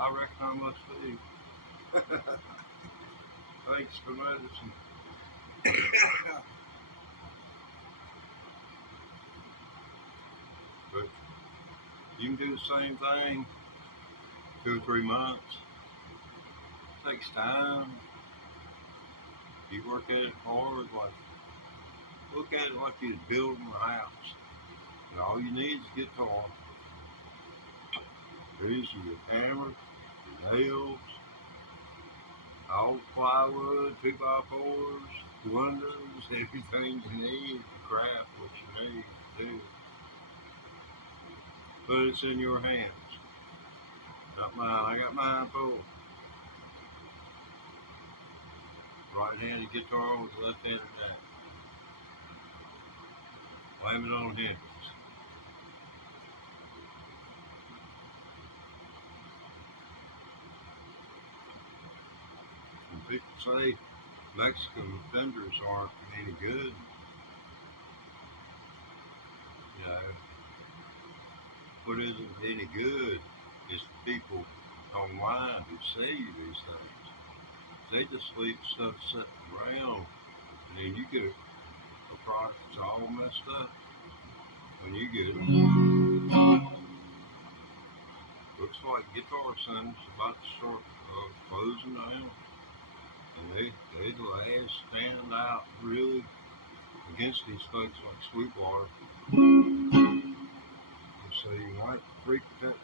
I reckon I must be. Thanks for noticing. But you can do the same thing 2 or 3 months. It takes time. You work at it hard, look at it like you're building a house. And all you need is a guitar. There's your hammer, your nails, all the plywood, 2x4s, windows, everything you need to craft what you need to do. But it's in your hands. I got mine full. Right-handed guitar with left-handed jack. Blame it on Hendrix. When people say Mexican FENDERs aren't any good, you know, what isn't any good is the people online who sell you these things. They just leave stuff sitting around, and then you get a product that's all messed up when you get it. Looks like Guitar Center's about to start closing down, and they the last stand out really against these folks like Sweetwater. And so you might freak that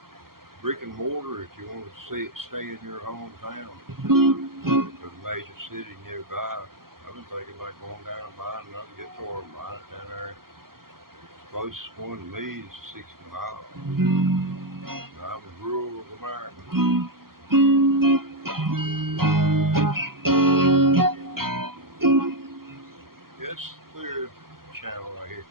brick and mortar if you want to see it stay in your hometown. A major city nearby. I've been thinking about going down and buying another guitar and buying it down there. The closest one to me is 60 miles. And I'm in rural America. Yes, clear channel right here.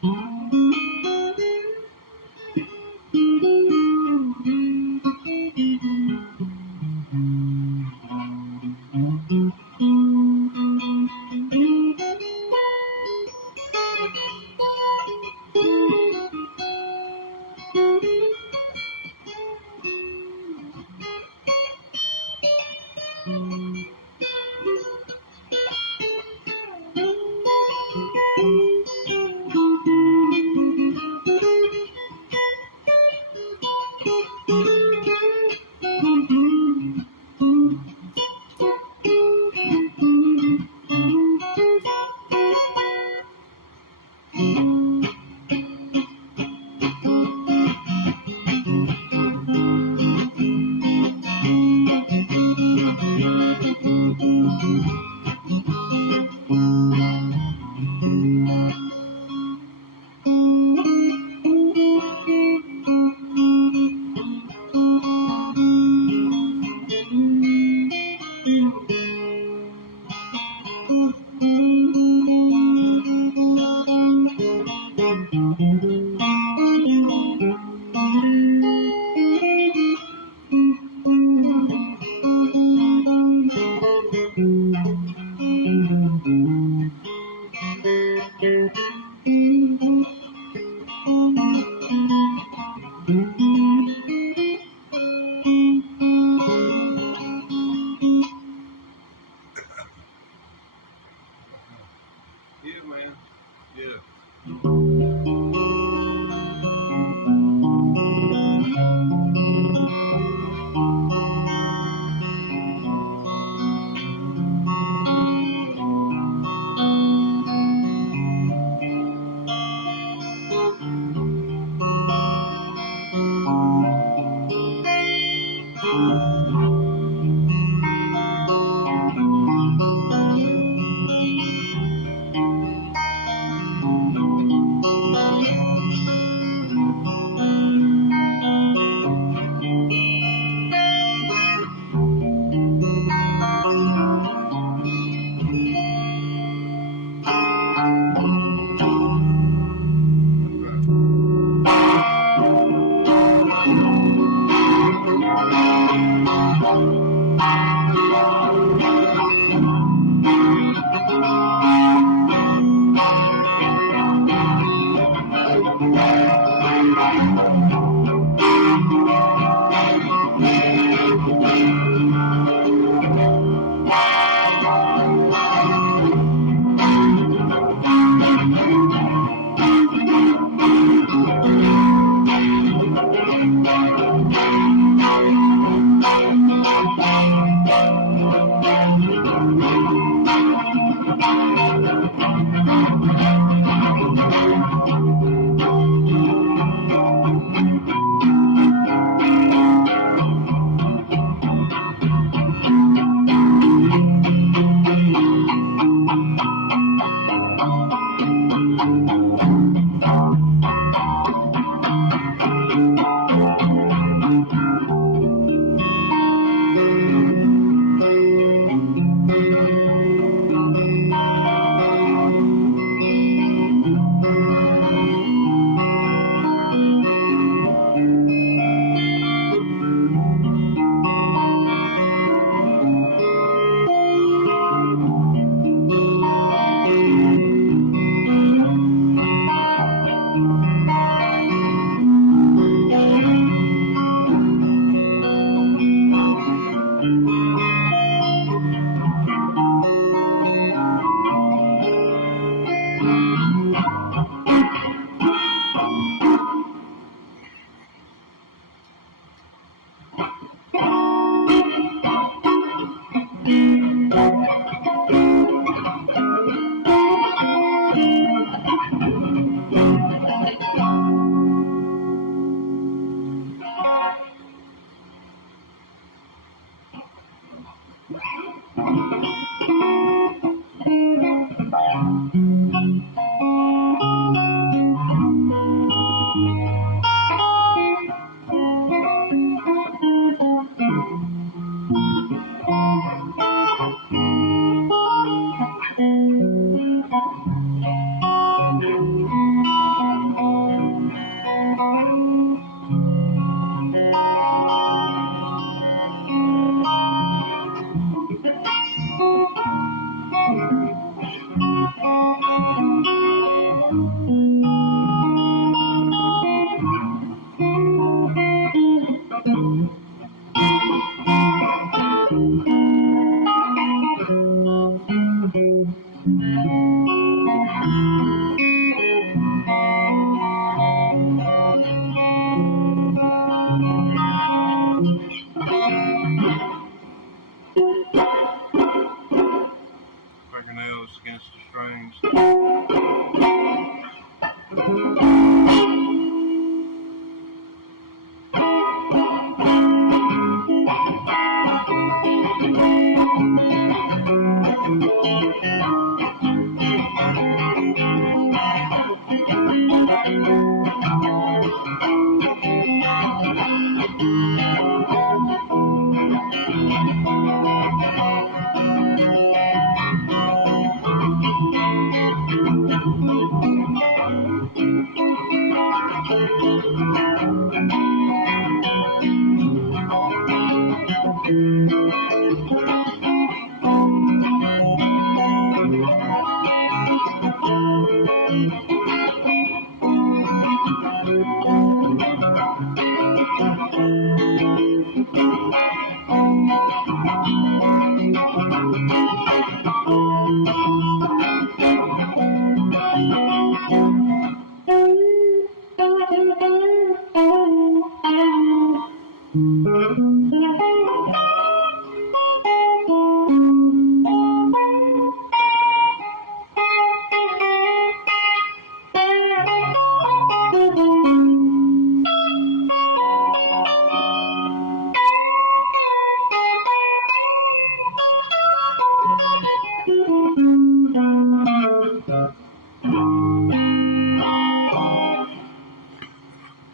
Yeah, man. Yeah.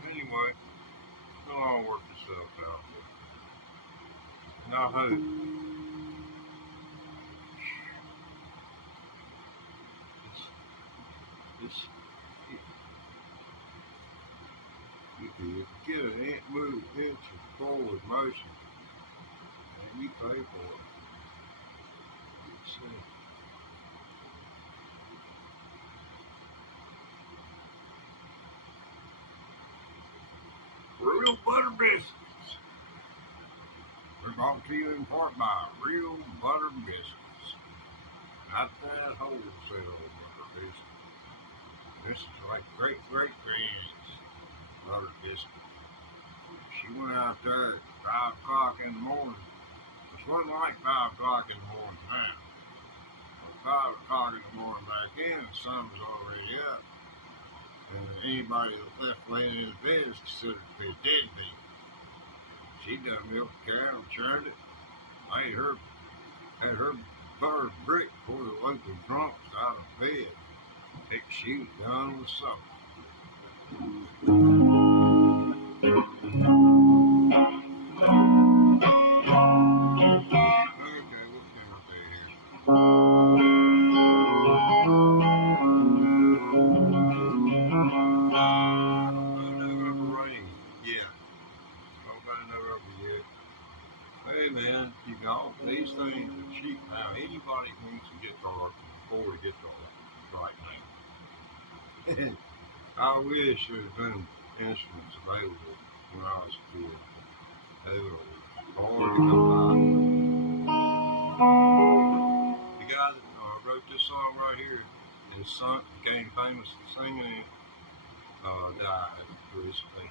Anyway, it'll all work itself out. And I hope this you can get an inch of forward motion and you pay for it. Let's see. Real butter biscuits. We're brought to you in part by Real Butter Biscuits. Not that wholesale butter biscuit. This is like great granny's butter biscuit. She went out there at 5 o'clock in the morning. It wasn't like 5 o'clock in the morning now. But 5 o'clock in the morning back then, the sun was already up. And anybody that left laying in the bed is considered to be a deadbeat. She done milked the cow and churned it, had her butter brick before the local drunks out of bed. She was done with something. Okay, what can I say here? Hey man, you know, these things are cheap now. Anybody wants a guitar can afford a guitar right now. I wish there had been instruments available when I was a kid. They were hard to come by. The guy that wrote this song right here, his son became famous for singing it, died recently.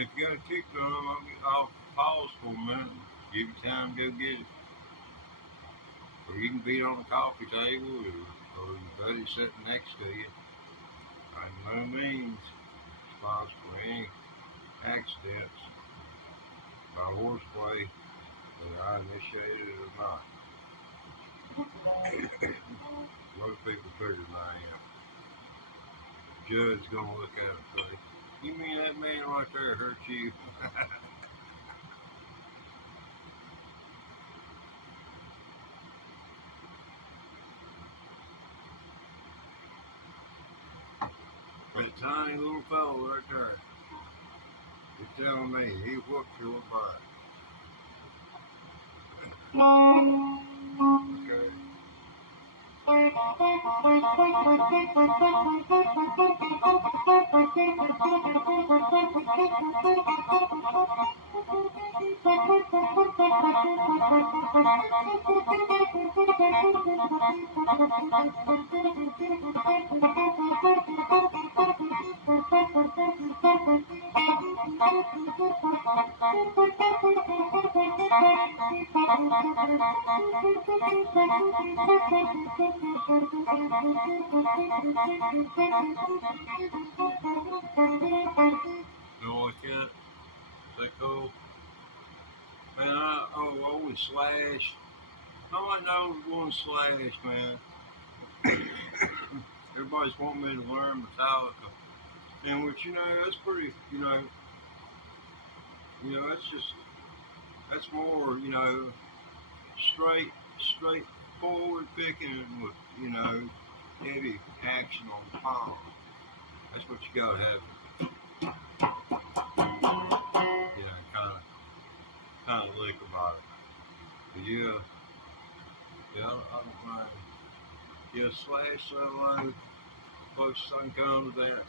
If you got a tick drum, I'll pause for a minute, give you time to go get it. Or you can beat on the coffee table, or your buddy sitting next to you. By no means responsible for any accidents by horseplay, whether I initiated it or not. Most people bigger than I am. The judge gonna look at it and say, "You mean that man right there hurt you?" That tiny little fellow right there. You're telling me he whooped your butt. Okay. No, I can't. Is that cool? Man, I always slash. All I know is one slash, man. Everybody's wanting me to learn Metallica. And which, that's pretty, that's more, straightforward picking with, heavy action on power. That's what you gotta have. Kind of lick about it. But yeah, I don't mind. Yeah, slash solo, closest I can come to that.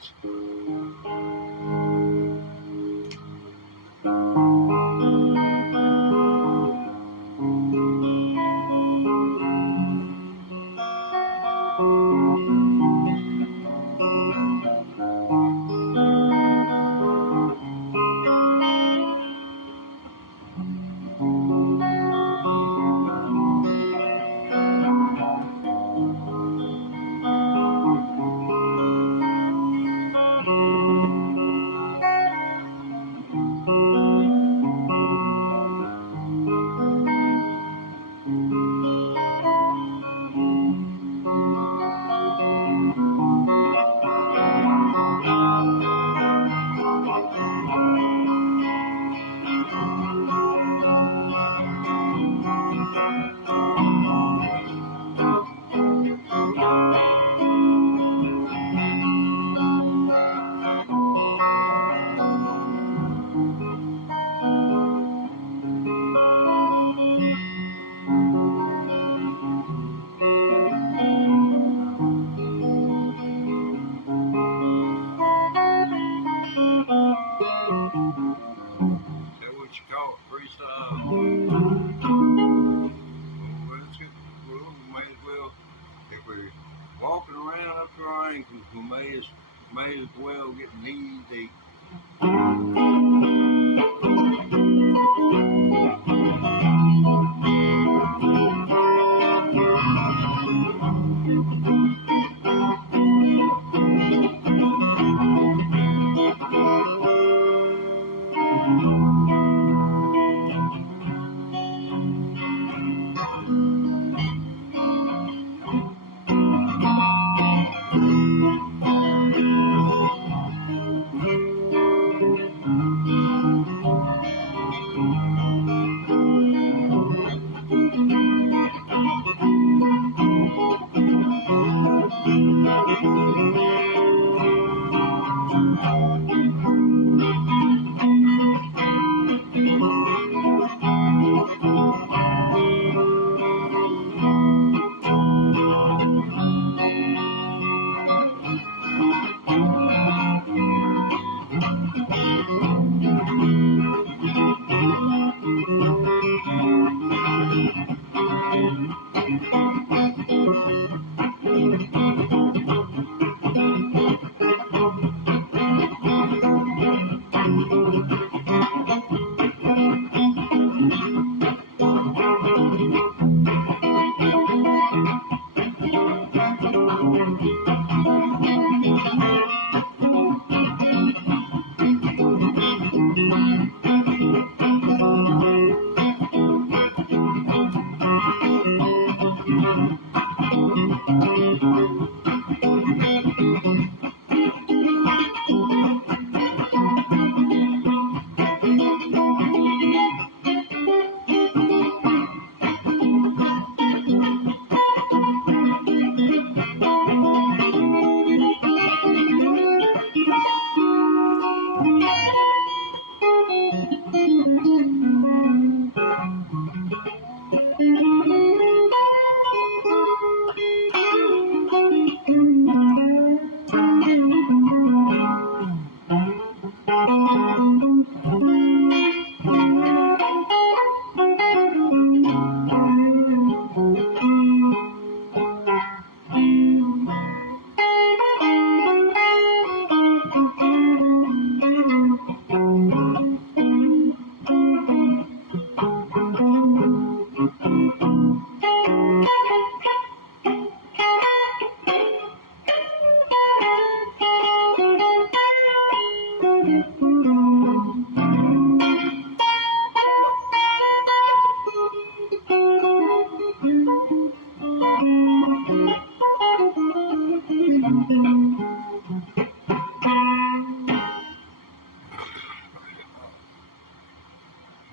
Walking around up to our ankles, we may as well get knee deep.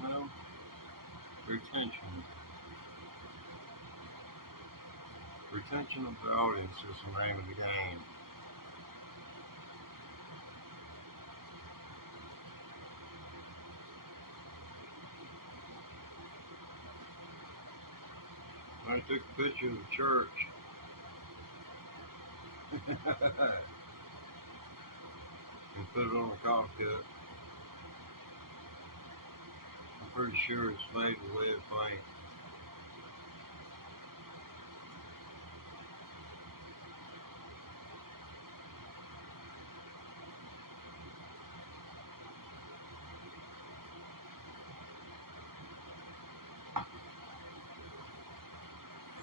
know, retention. Retention of the audience is the name of the game. I took a picture of the church. And put it on the coffee cup. I'm pretty sure it's made with lead paint.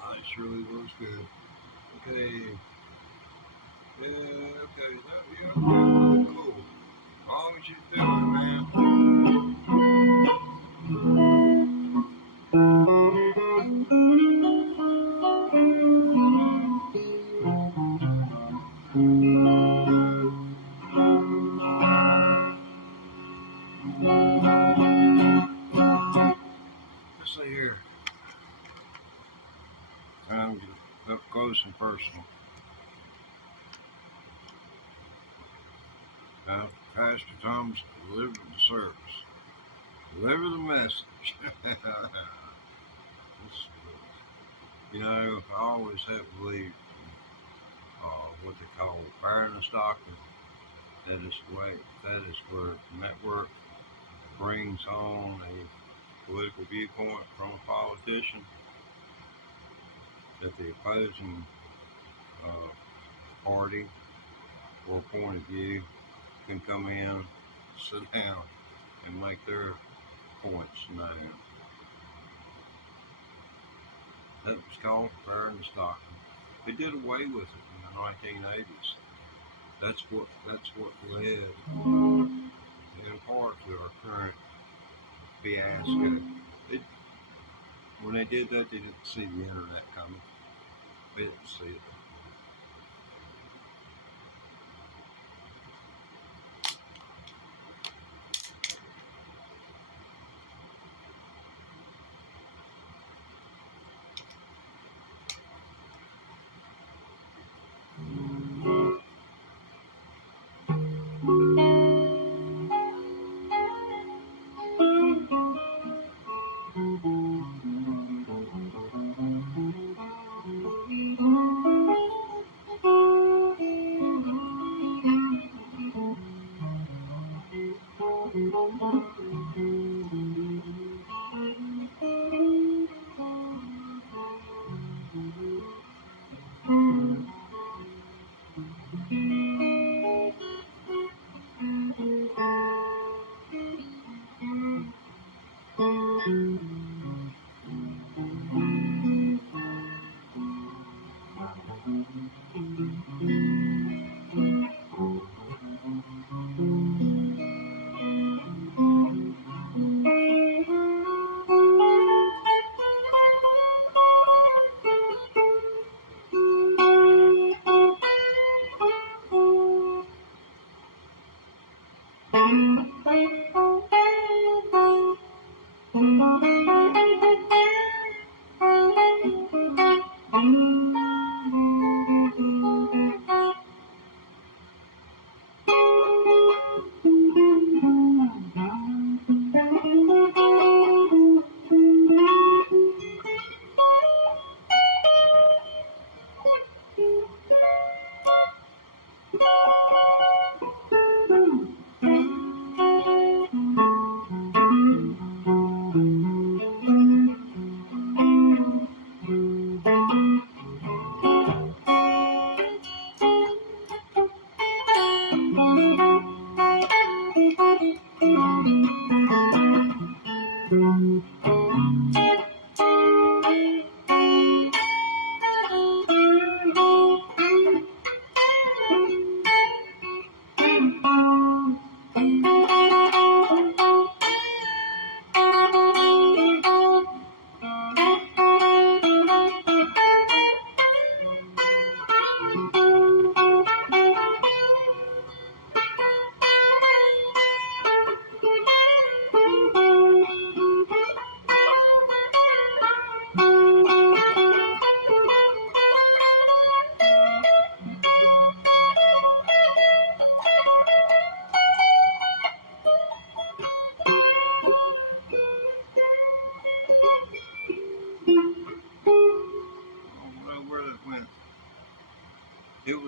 Oh, it surely was good. Okay. Yeah, okay. Yeah, cool. As long as you do it, man. Let's see here. Time to get up close and personal. Now, Pastor Thomas delivered the service. Deliver the message. You know, I always have believed what they call fairness doctrine. That is where the network brings on a political viewpoint from a politician that the opposing party or point of view can come in, sit down, and make their points known. That was called fairness doctrine. They did away with it in the 1980s. That's what led in part to our current fiasco. When they did that, they didn't see the internet coming. They didn't see it.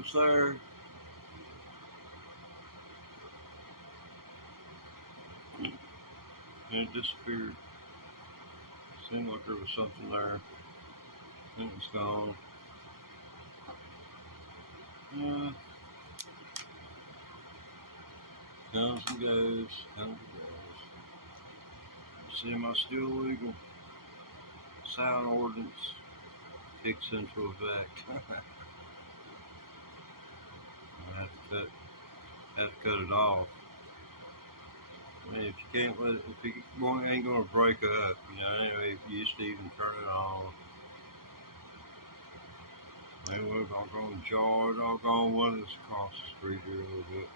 was there. And it disappeared. Seemed like there was something there. Then it's gone. Comes and goes, comes and goes. See, am I still legal? Sound ordinance kicks into effect. I have to cut it off. I mean, if you can't let it, if it ain't gonna break up, you know, anyway, if you just even turn it off. Anyway, I'm gonna jar it, I'll go one that's across the street here a little bit.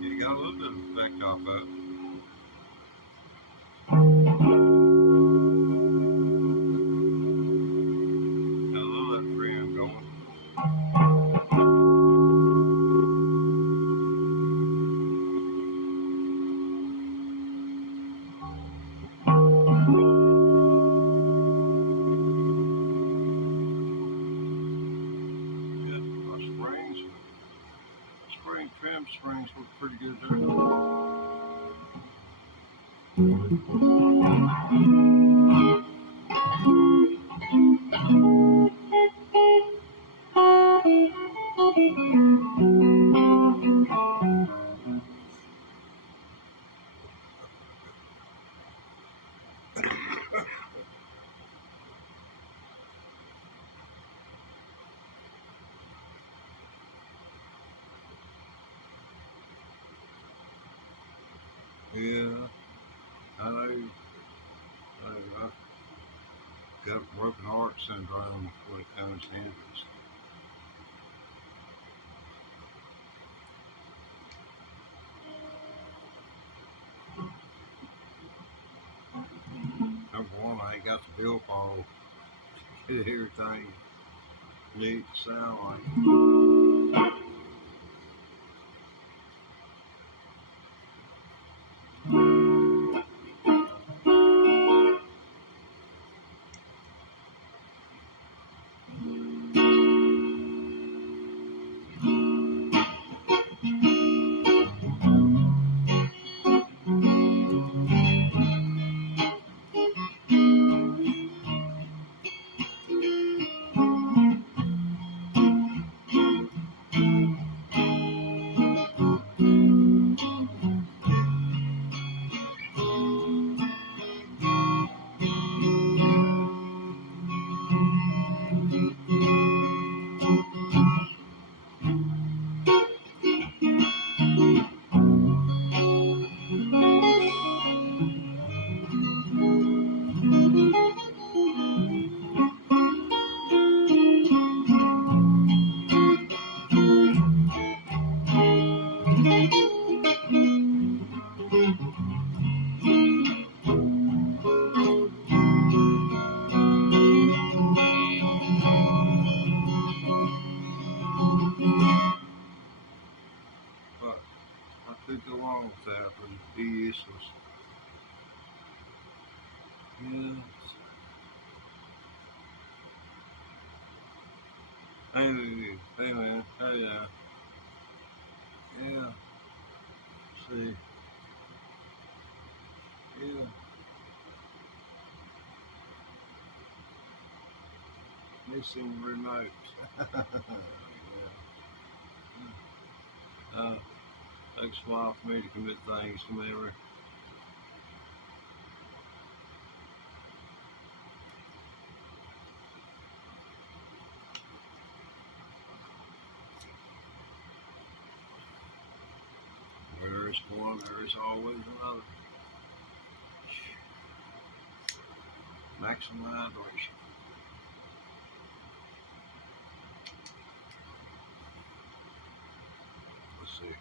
You got a little bit of effect off of it. Got a little of that preamp going. Trim springs look pretty good there. Yeah, I know. I've got broken heart syndrome when it comes to injuries. Number one, I ain't got the billfold to get everything neat to sound like. But I could go on with that, but it'd be useless. Yeah. Hey man, hey yeah. See. Yeah. Missing remote. Yeah. Takes a while for me to commit things to memory. Where is one, there is always another. Maximum hydration. Let's see.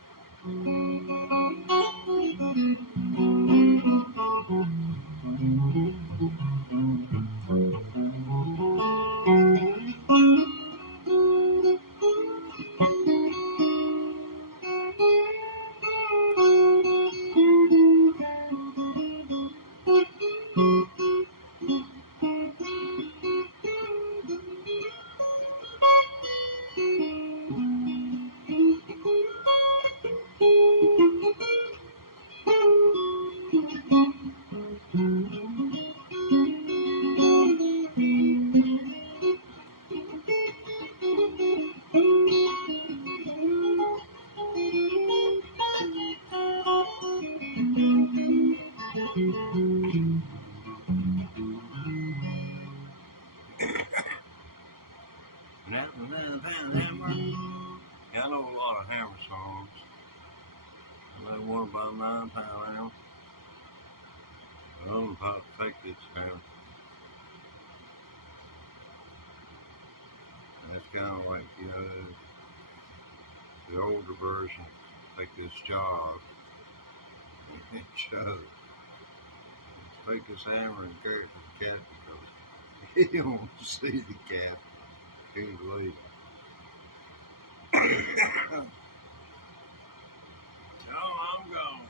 9-pound hammer. Yeah, I know a lot of hammer songs. I know one about 9-pound hammer. I don't know how to take this hammer. That's kind of like, you know, the older version. Take this jog and shove. Take this hammer and carry it to the cat because he don't want to see the cat. He's leaving. Oh, I'm gone.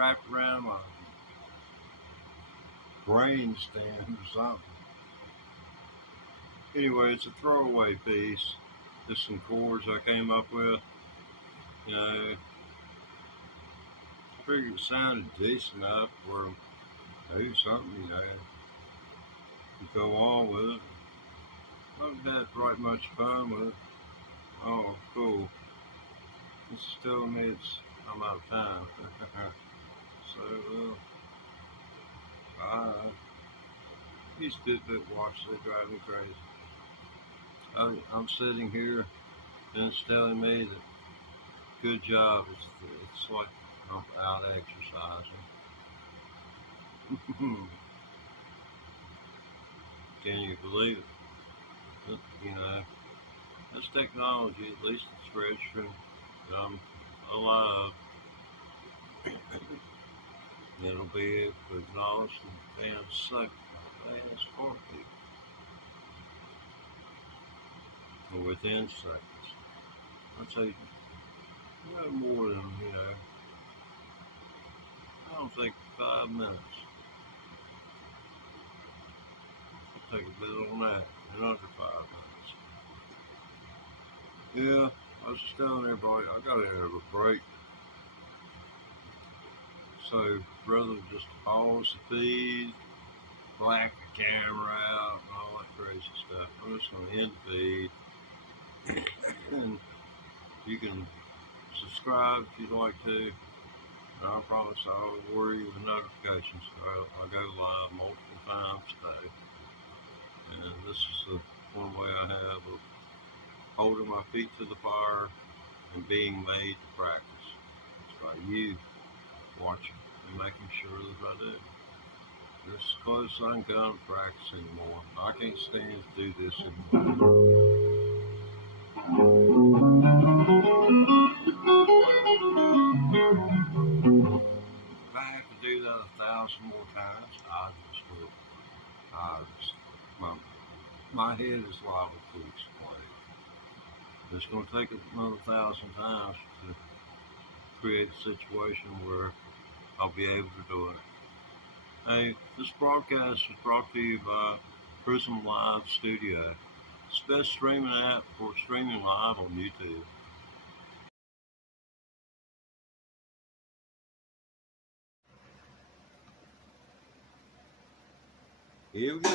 wrapped around my brain stem or something. Anyway, it's a throwaway piece. Just some chords I came up with. You know, I figured it sounded decent enough for maybe something, you know, to go on with it. I haven't had right much fun with it. Oh, cool. It's telling me I'm out of time. So, bye. These Fitbit watches, they drive me crazy. I'm sitting here and it's telling me that good job. It's like I'm out exercising. Can you believe it? You know, this technology, at least it's registering that I'm alive. It'll be able to acknowledge the damn suck fast for people. Or within seconds. I'll tell you, no more than, you know, I don't think 5 minutes. I'll take a bit on that in under 5 minutes. Yeah, I was just telling everybody, I gotta have a break. So rather than just pause the feed, black the camera out, and all that crazy stuff, I'm just gonna end the feed. And you can subscribe if you'd like to. And I promise I'll worry you with notifications. I go live multiple times today. And this is the one way I have of holding my feet to the fire and being made to practice. It's by you watching and making sure that I do. This is close as I can come to practice anymore. I can't stand to do this anymore. If I have to do that 1,000 more times, I just will. My head is liable to explode. It's going to take another 1,000 times to create a situation where I'll be able to do it. Hey, this broadcast is brought to you by Prism Live Studio. It's the best streaming app for streaming live on YouTube. Here we go.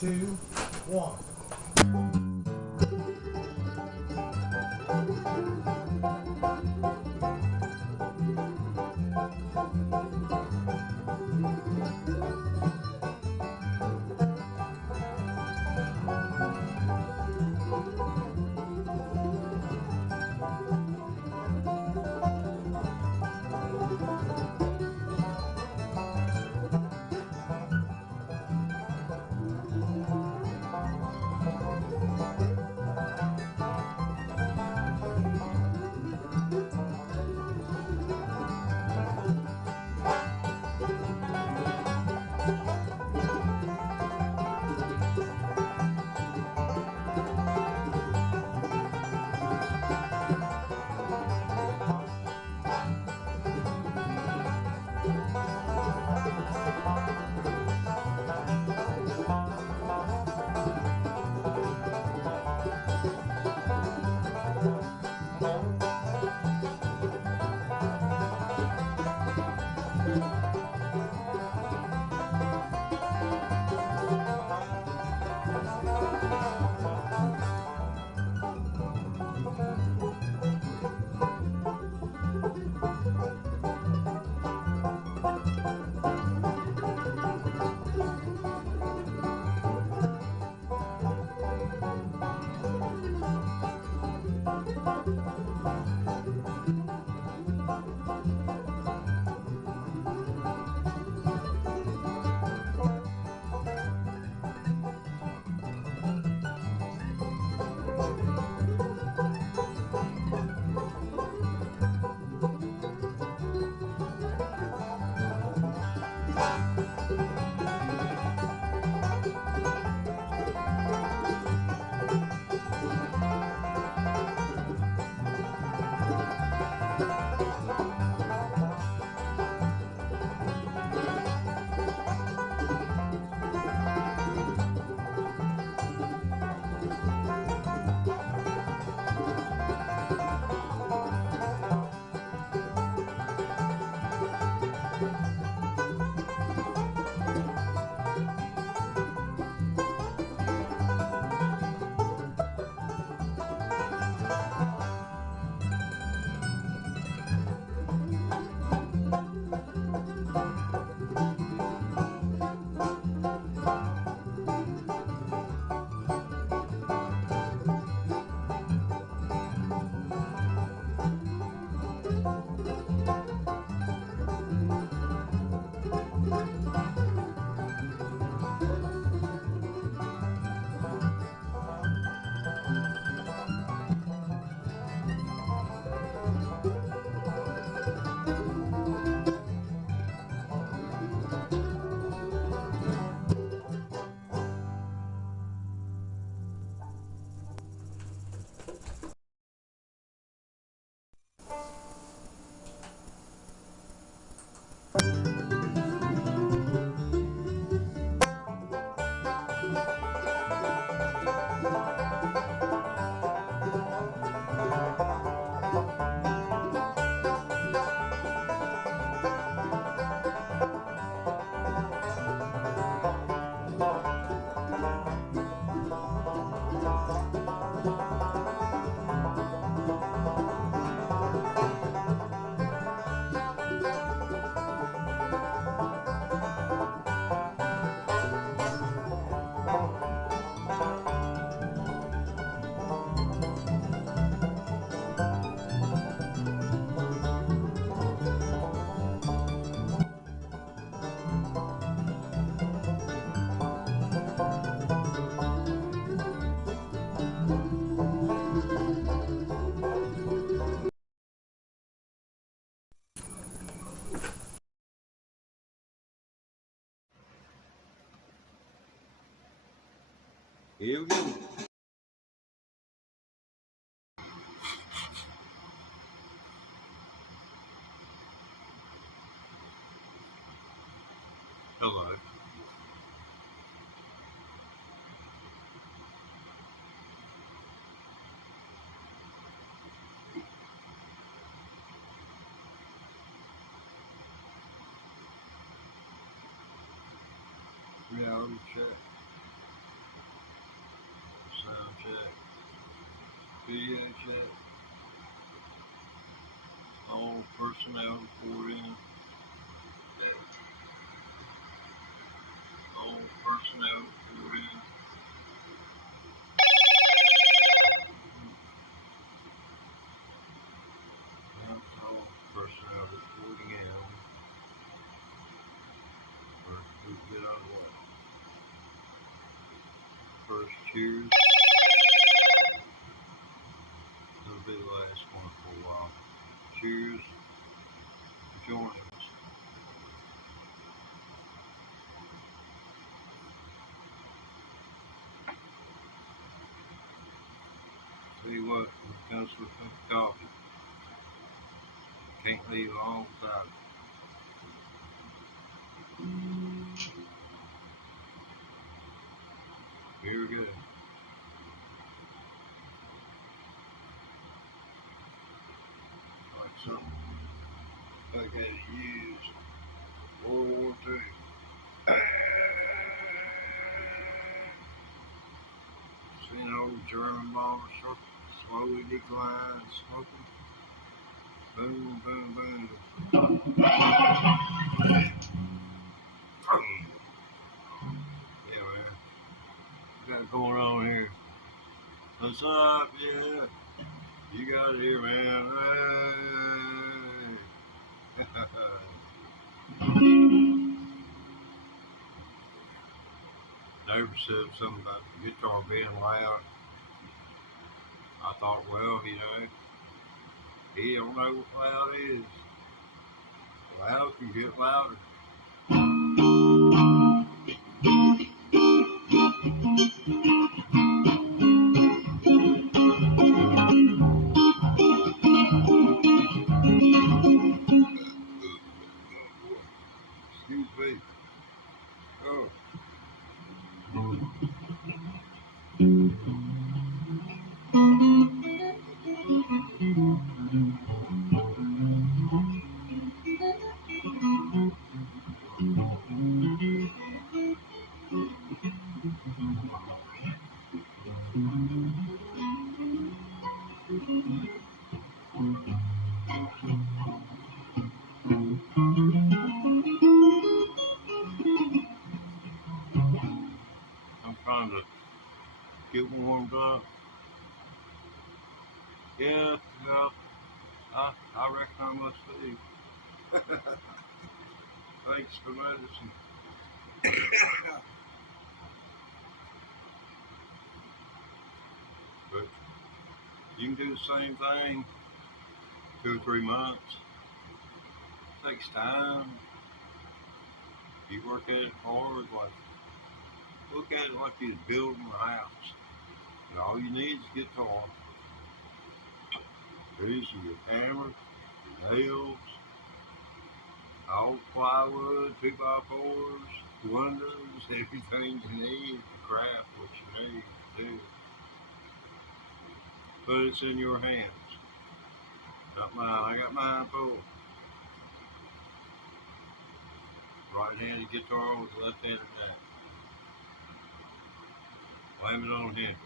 2, 1. Here we go. Hello. Reality check. check. Video check. All personnel report in. All personnel report in. That's all personnel reporting in. Or we get out of the way. First, cheers. It'll be the last one for a while. Cheers for joining us. Tell you what, when it comes to a cup of coffee, can't leave long without it. Here we go. Like something I got to use World War II. Seen old German bombers slowly decline, smoking. Boom, boom, boom. Yeah, man. What got going on here? What's up? Yeah. You got it here, man. Hey. Neighbor said something about the guitar being loud. I thought, well, you know, he don't know what loud is. Loud can get louder. Excuse me. Oh. I'm trying to get warmed up. Yeah, I reckon I must be. Thanks for noticing. But you can do the same thing 2 or 3 months. It takes time. You work at it hard, look at it like you're building a house. And all you need is a guitar. These are your hammer, your nails, all plywood, 2x4s, windows, everything you need to craft what you need to do. But it's in your hands. I got mine full. Right-handed guitar with left-handed neck. Blame it on Hendrix.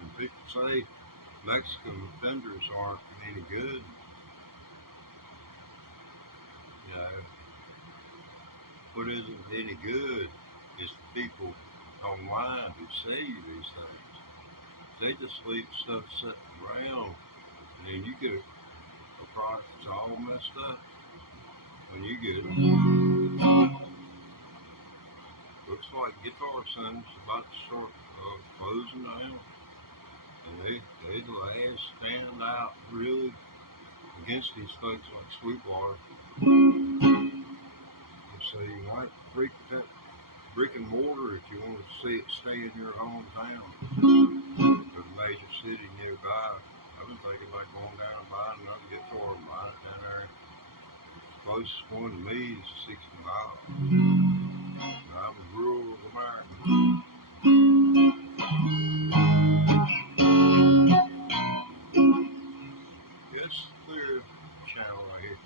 And people say Mexican FENDERs aren't any good. You know, what isn't any good is the people online who sell you these things. They just leave stuff sitting around, and then you get a product that's all messed up when you get it. Looks like Guitar Center's about to start closing down, and they the last stand out really against these folks like Sweetwater. So you might freak that brick and mortar if you want to see it stay in your hometown or the major city nearby. I've been thinking about going down and buying another guitar and buying it down there. The closest one to me is 60 miles. I'm in rural America. It's clear channel right here.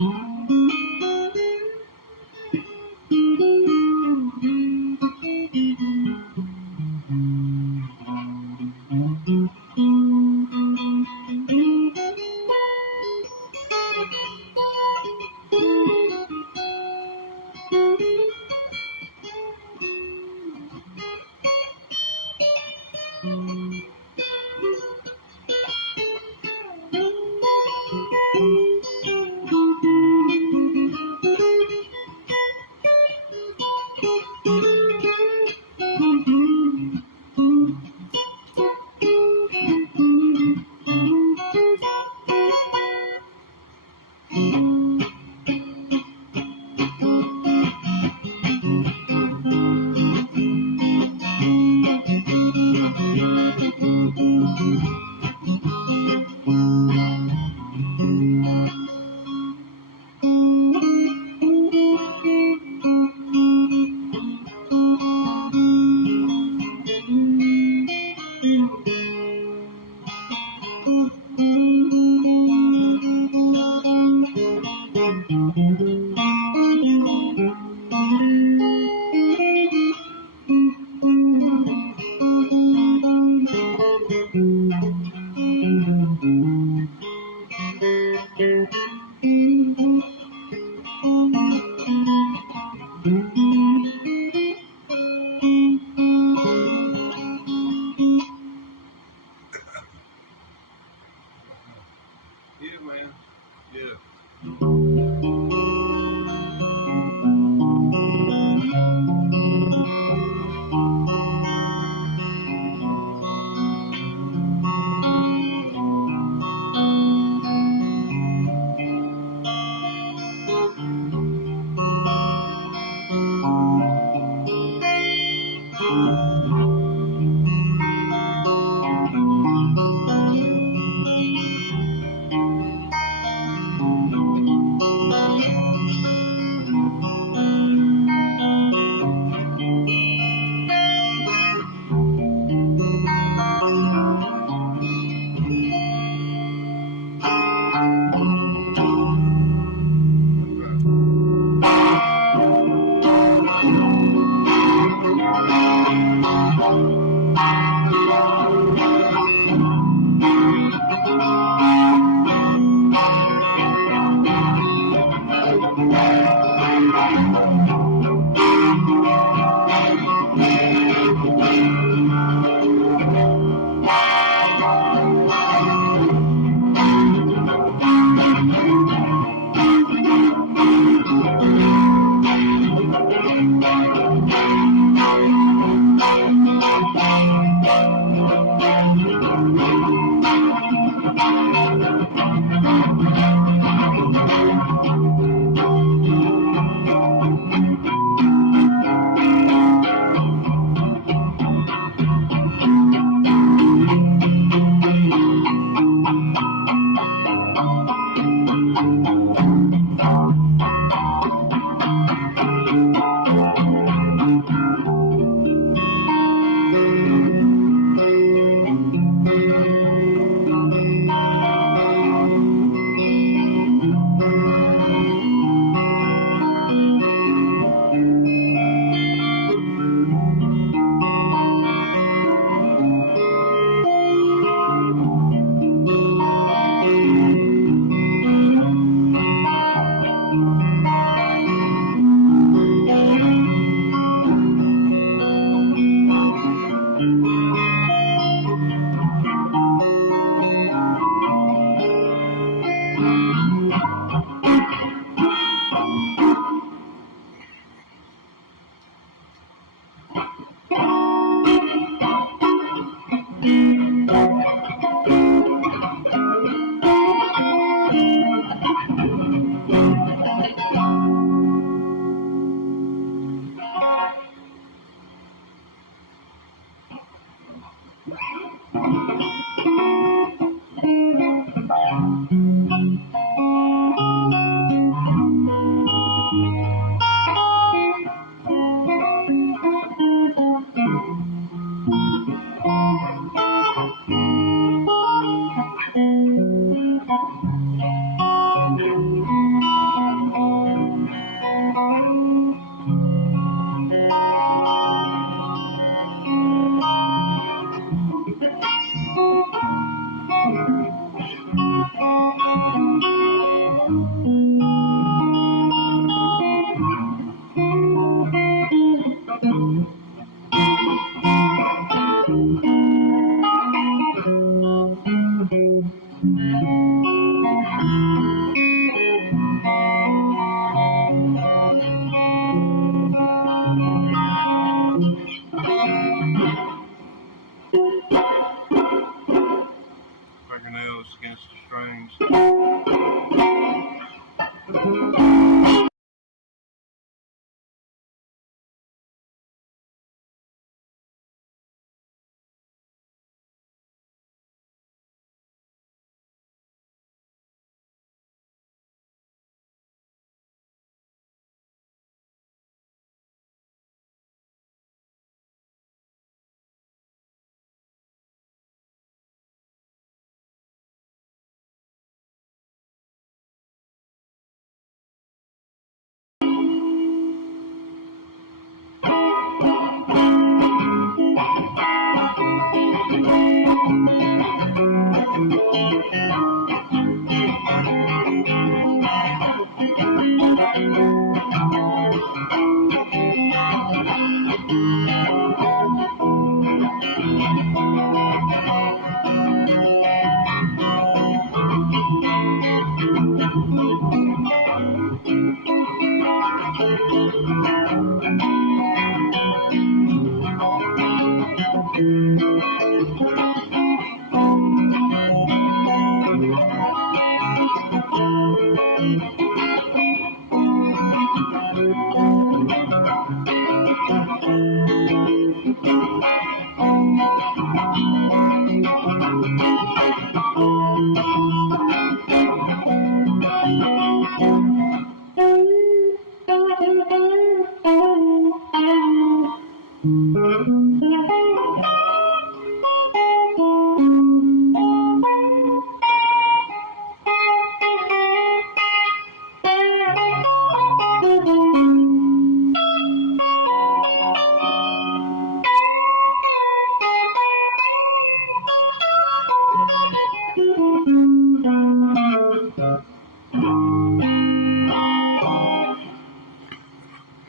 Yeah, man. Yeah.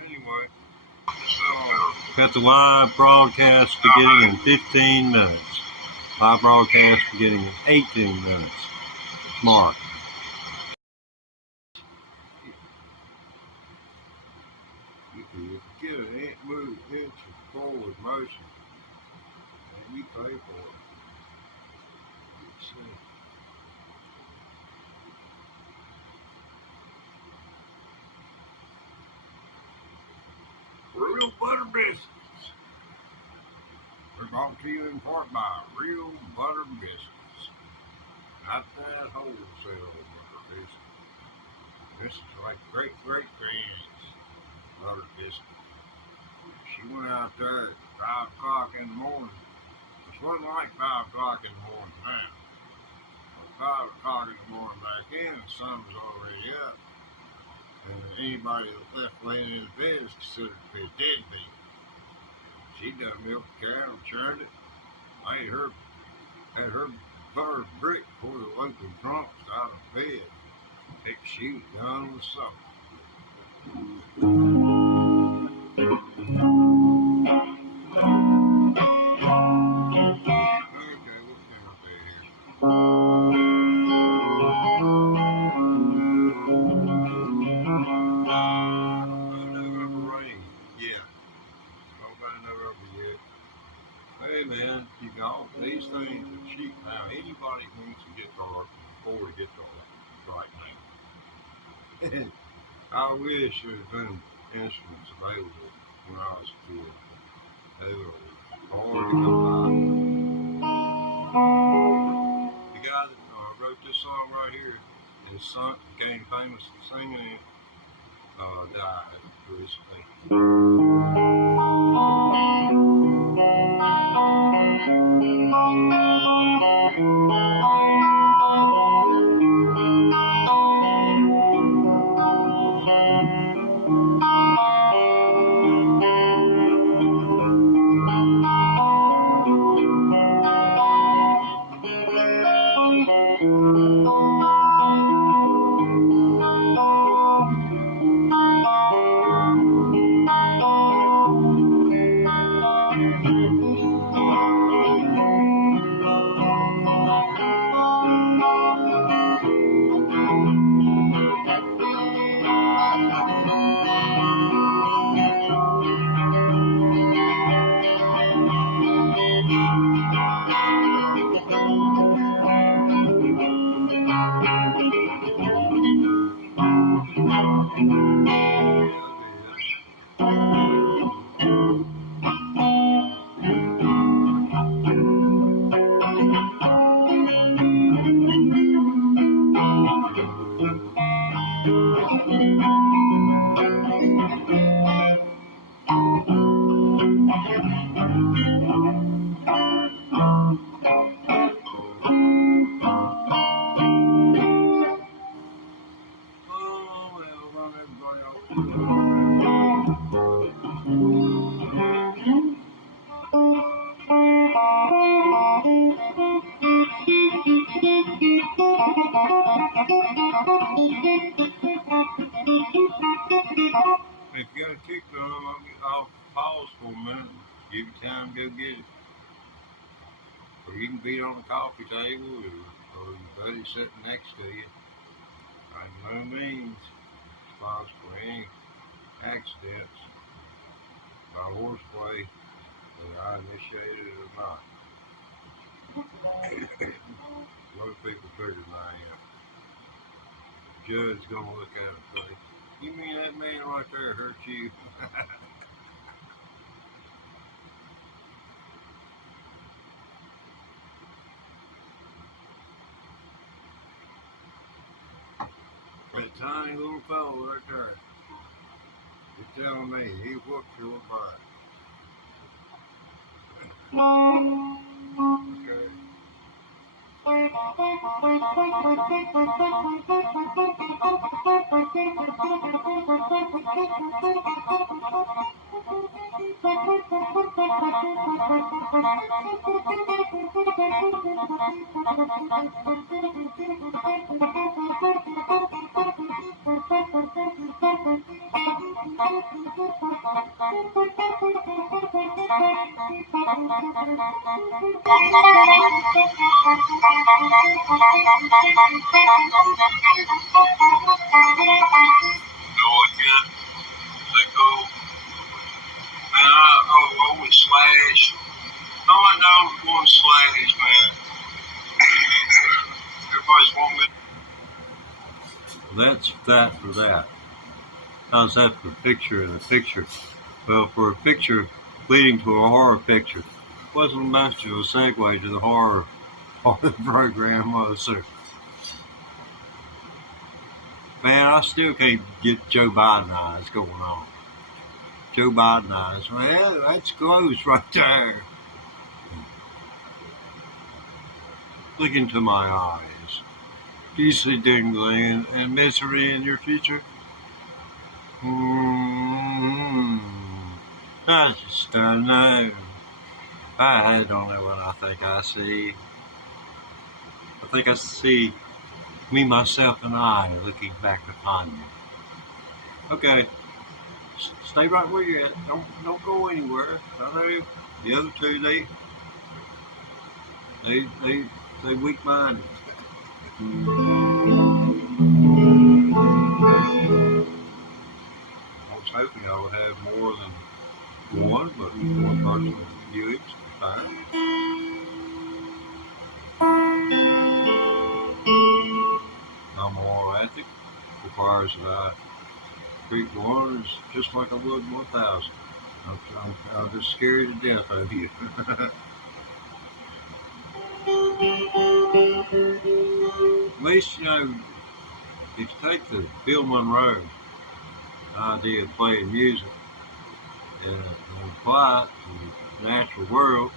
Anyway, got the live broadcast beginning in 15 minutes. Live broadcast beginning in 18 minutes. Mark. You can get an inch of forward motion, and we pay for it. Let's see. Real butter biscuits. We're brought to you in part by Real Butter Biscuits. Not that wholesale butter biscuit. This is like great granny's butter biscuit. She went out there at 5 o'clock in the morning. It wasn't like 5 o'clock in the morning now. But 5 o'clock in the morning back then, the sun was already up. And anybody that left laying in the bed is considered to be a deadbeat. She done milked the cow and churned it. Had her butter brick before the local drunks out of bed. She was done with something. Okay, what's going on here? Hey man, you got these things are cheap now. Anybody wants a guitar can afford a guitar right now. I wish there had been instruments available when I was a kid. They were hard to come by. The guy that wrote this song right here, his son became famous for singing it, died recently. If you got a kick drum, I'll pause for a minute, give you time to go get it. Or you can beat on the coffee table, or your buddy sitting next to you. no means responsible for any accidents by horseplay, whether I initiated it or not. Most people figure than I am. The judge is going to look at it and say, "You mean that man right there hurt you?" That tiny little fellow right there, you're telling me he whooped your butt. Okay. Slash. All I know is one slash, man. Everybody's wanting me. That's that for that. How's that for a picture in a picture? Well, for a picture leading to a horror picture. Wasn't much of a segue to the horror part of the program, was there? Man, I still can't get Joe Biden eyes going on. Joe Biden eyes. Well, that's close right there. Look into my eyes. Do you see dingling and misery in your future? I just don't know. I don't know what I think I see. I think I see me, myself, and I looking back upon you. Okay. Stay right where you're at. Don't go anywhere. I know the other two, they weak-minded. I was hoping I would have more than one, but one person viewing is fine. My moral ethic requires that I treat one is just like I would 1,000. I'm just scared to death of you. At least, you know, if you take the Bill Monroe idea of playing music and apply it to the natural world,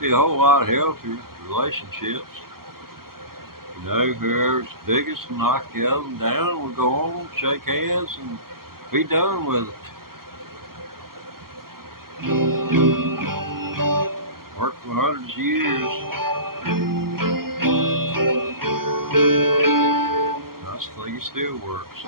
it'd be a whole lot healthier relationships. You know, whoever's the biggest will knock the other one down, we'll go on, shake hands, and be done with it. Worked for hundreds of years. I just think it still works.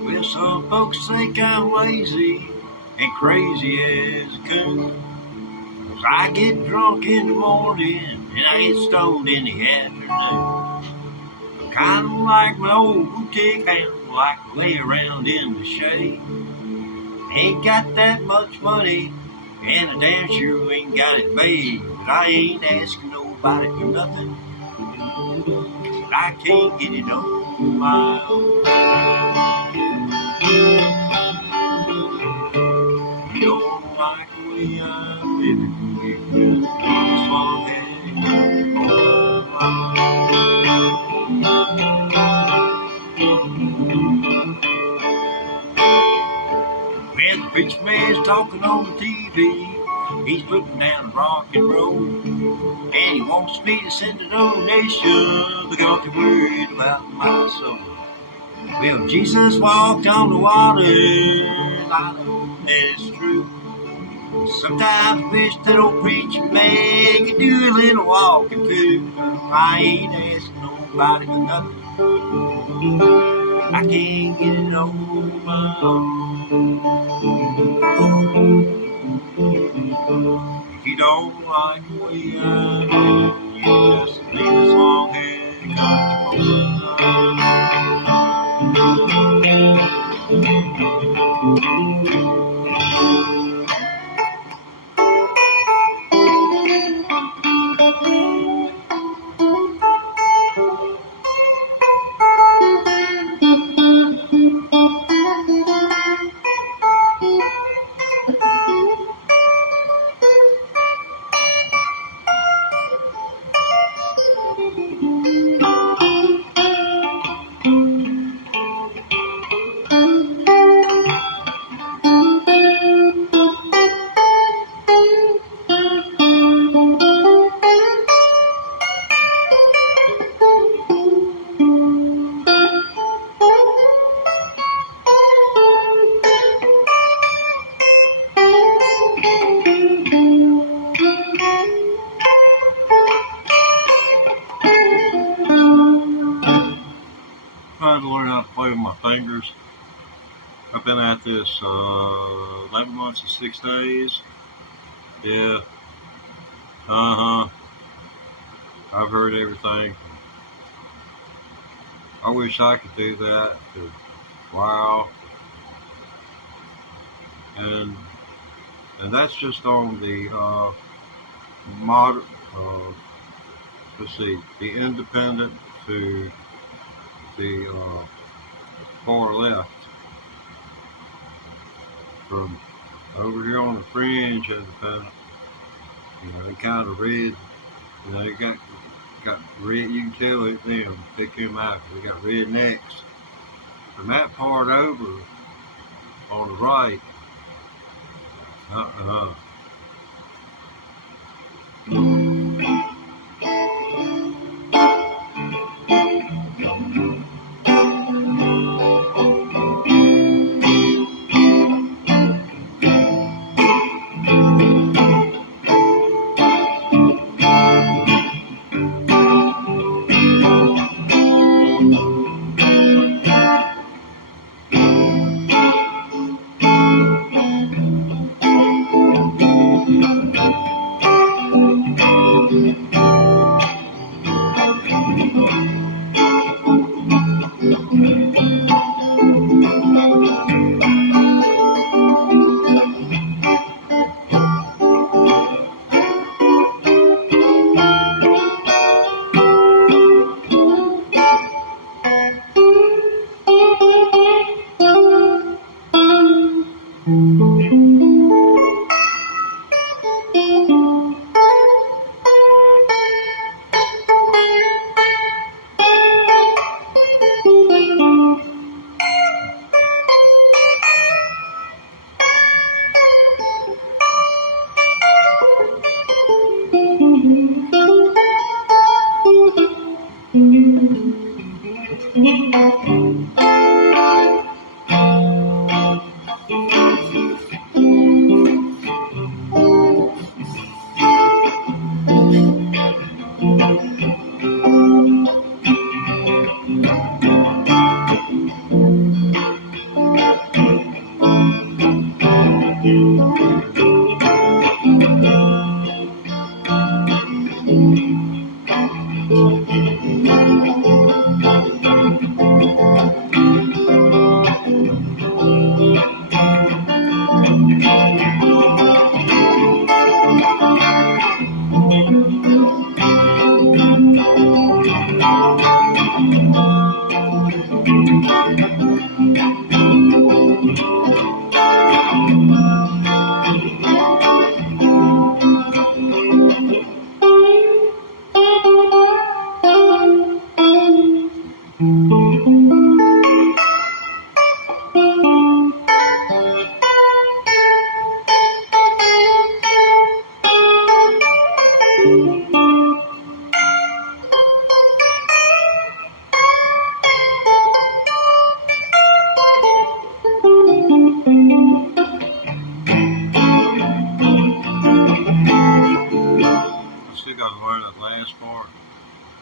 Well, some folks think I'm lazy and crazy as a coon. 'Cause I get drunk in the morning and I get stoned in the afternoon. I'm kind of like my old boutique hound, like to lay around in the shade. Ain't got that much money and I damn sure ain't got it made. But I ain't asking nobody for nothing. I can't get it on my own. You don't like the way I'm living, you just want to When the preacher man's talking on the TV, he's putting down rock and roll, and he wants me to send a donation because he's worried about my soul. Well, Jesus walked on the water, I know that's true. Sometimes I wish that old preacher man could do a little walking too. I ain't asking nobody for nothing. I can't get it over my own. If you don't like the way I do, you just leave this long head trying to learn how to play with my fingers. I've been at this 11 months and 6 days. Yeah. I've heard everything. I wish I could do that. Wow. And that's just on the modern, let's see, the independent to the far left. From over here on the fringe independent, you know, they kind of red, you know, they got red, you can tell it them, pick them out, they got red necks. From that part over on the right,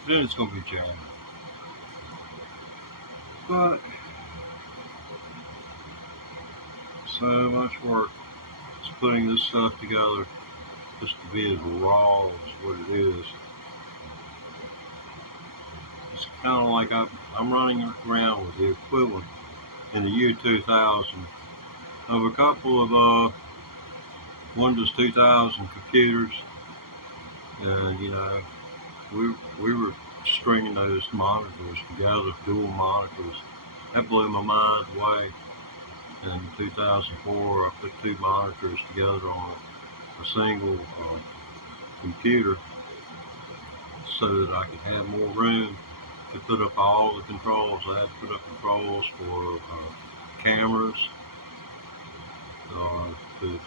then it's going to be jamming. But so much work just putting this stuff together just to be as raw as what it is. It's kind of like I'm running around with the equivalent in the year 2000 of a couple of Windows 2000 computers, and we were stringing those monitors together, dual monitors. That blew my mind away. In 2004, I put two monitors together on a single computer so that I could have more room to put up all the controls. I had to put up controls for cameras,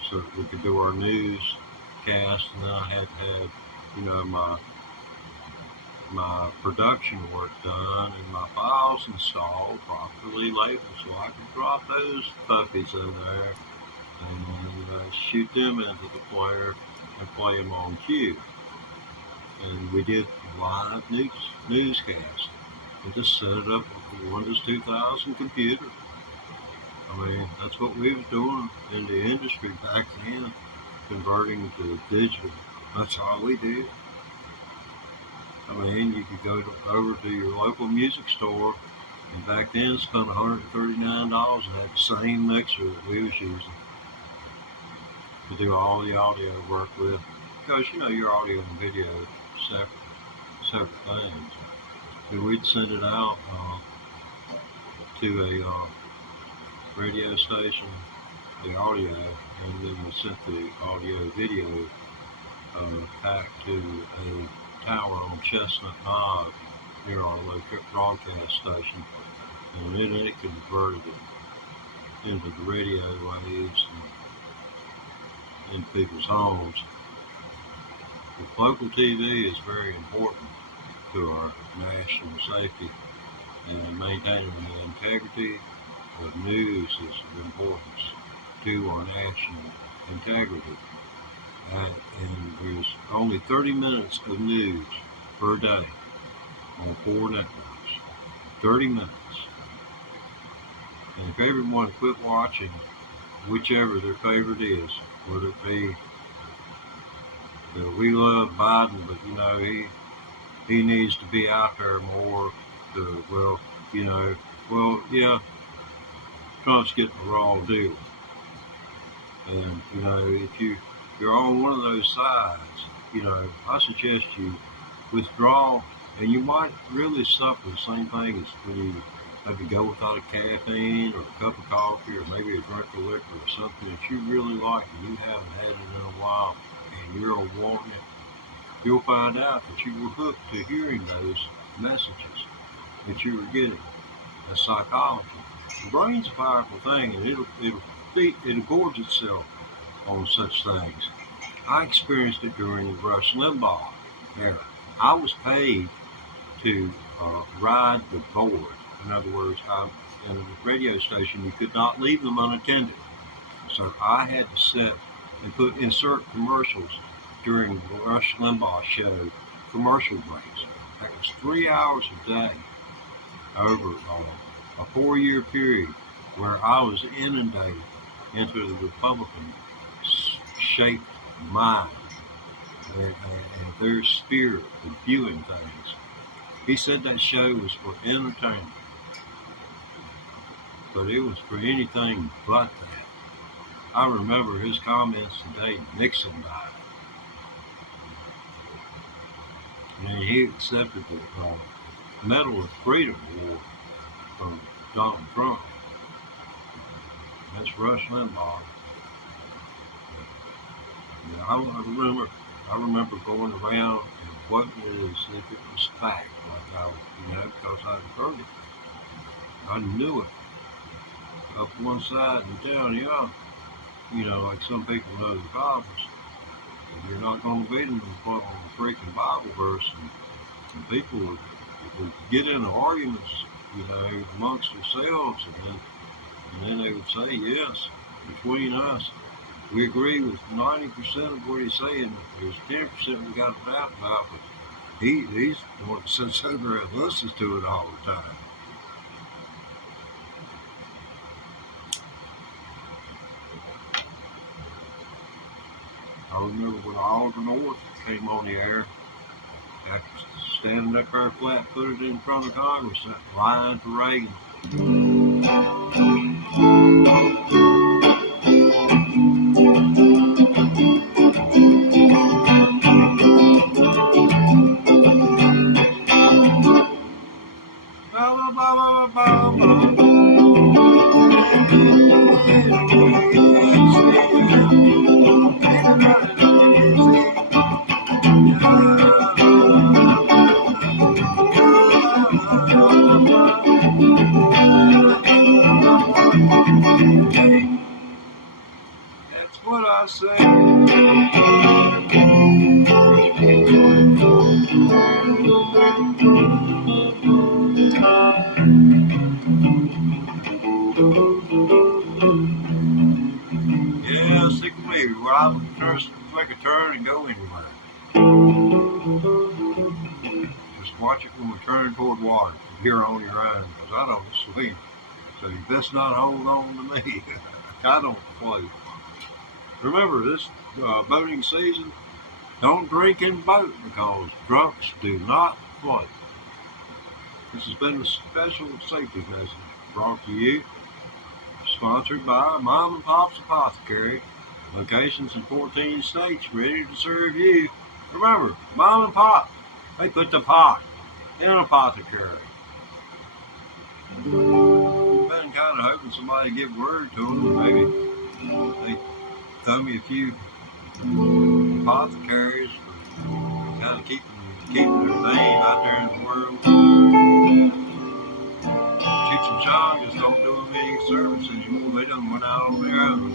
so that we could do our newscast, and then I had to have, my production work done and my files installed, properly labeled, so I could drop those puppies in there and shoot them into the player and play them on cue. And we did live newscast and just set it up with the Windows 2000 computer. I mean, that's what we was doing in the industry back then, converting to digital. That's all we did. I mean, you could go over to your local music store, and back then spend $139 and have the same mixer that we was using to do all the audio work with. Because, your audio and video are separate things. And we'd send it out to a radio station, the audio, and then we sent the audio video back to a tower on Chestnut Knob near our local broadcast station, and then it converted it into the radio waves and in people's homes. But local TV is very important to our national safety, and maintaining the integrity of news is of importance to our national integrity. And there's only 30 minutes of news per day on 4 networks. 30 minutes. And if everyone quit watching whichever their favorite is, whether it be, we love Biden, but he needs to be out there more to, yeah, Trump's getting a raw deal. And, if you're on one of those sides, I suggest you withdraw, and you might really suffer the same thing as when you maybe go without a caffeine or a cup of coffee or maybe a drink of liquor or something that you really like and you haven't had it in a while and you're wanting it. You'll find out that you were hooked to hearing those messages that you were getting. That's psychology. The brain's a powerful thing, and it'll gorge itself on such things. I experienced it during the Rush Limbaugh era. I was paid to ride the board. In other words, in a radio station, you could not leave them unattended. So I had to sit and insert commercials during the Rush Limbaugh show, commercial breaks. That was 3 hours a day over a 4-year period where I was inundated into the Republican-shaped mind and their spirit of viewing things. He said that show was for entertainment, but it was for anything but that. I remember his comments the day Nixon died. And he accepted the Medal of Freedom Award from Donald Trump. That's Rush Limbaugh. Yeah, I remember going around and quoting it as if it was fact, like I was, because I'd heard it. I knew it. Up one side and down the other. Like some people know the Bibles. And you're not going to beat them on a freaking Bible verse. And people would get into arguments, amongst themselves, and then they would say, yes, between us, we agree with 90% of what he's saying. There's 10% we got to doubt about, but he's the one that sits over there and listens to it all the time. I remember when Oliver North came on the air, after standing up there flat-footed in front of Congress, lying for Reagan. That's what I say. Yeah, stick with me. Well, I would just make a turn and go anywhere. Just watch it when we turn toward water from here on your own, because I don't swim. So you best not hold on to me. I don't float. Remember, this boating season, don't drink in boat because drunks do not float. This has been a special safety message brought to you, sponsored by Mom and Pop's Apothecary, locations in 14 states ready to serve you. Remember, Mom and Pop, they put the pot in an apothecary. I've been kind of hoping somebody give word to them. Maybe they throw me a few apothecaries for kind of keeping their name out there in the world. Cheech and Chong just don't do them any service anymore. They done went out on their own.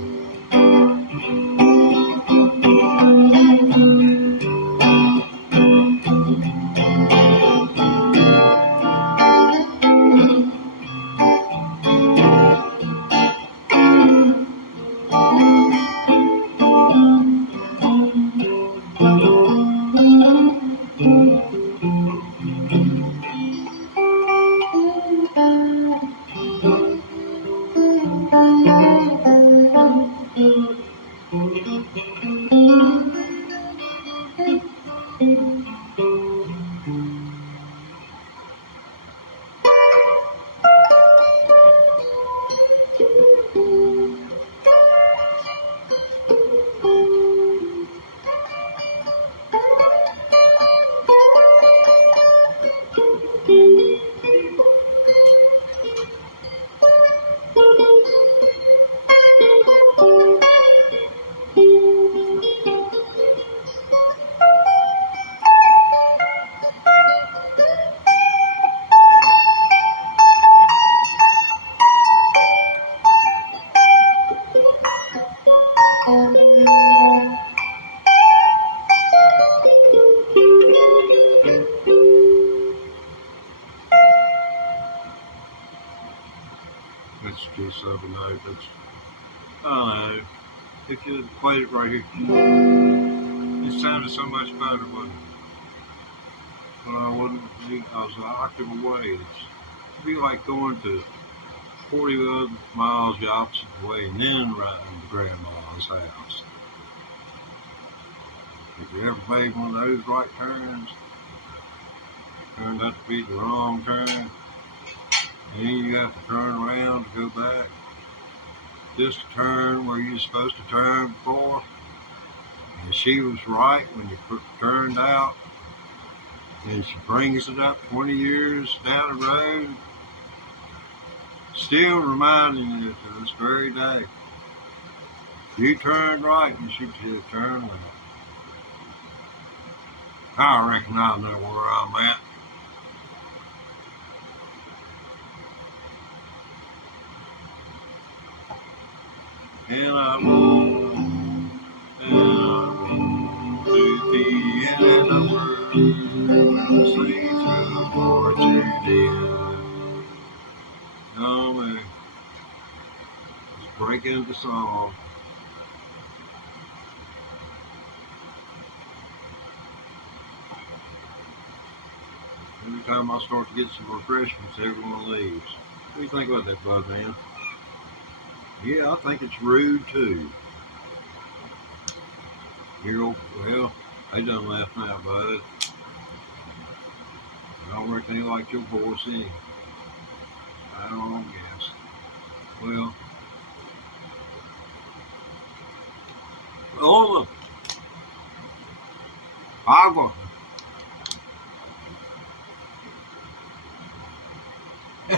That's just overnight. That's, I don't know. If you played it right here, it sounded so much better, wouldn't it? But I wouldn't. I was an octave away. It'd be like going to 40 miles the opposite way and then riding to Grandma's house. If you ever made one of those right turns, turned out to be the wrong turn, and then you have to turn around to go back. Just a turn where you're supposed to turn before, and she was right when you turned out, and she brings it up 20 years down the road, still reminding you to this very day, you turned right and she should have turned left. I reckon I know where I'm at. And I won't to be in the world when sleeps will marching in. Oh man, just break into song. Every time I start to get some refreshments, everyone leaves. What do you think about that, bud, man? Yeah, I think it's rude too. Well, they done left now, bud. I don't reckon they like your voice any. I don't guess. Well, all the agua. I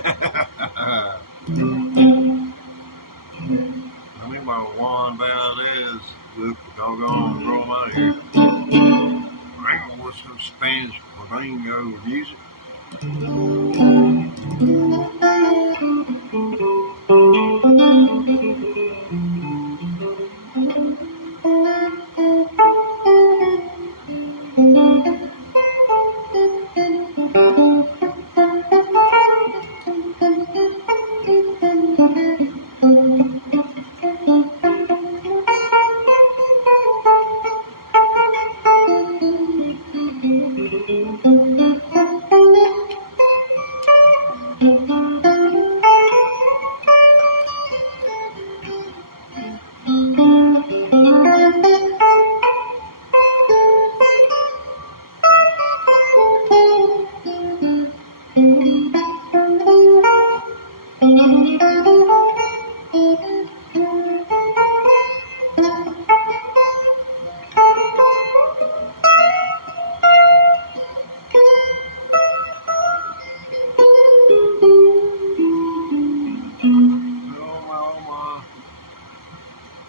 mean, my Juan Valdez, look, doggone, throw them out of here. I ain't gonna listen to Spanish flamenco music.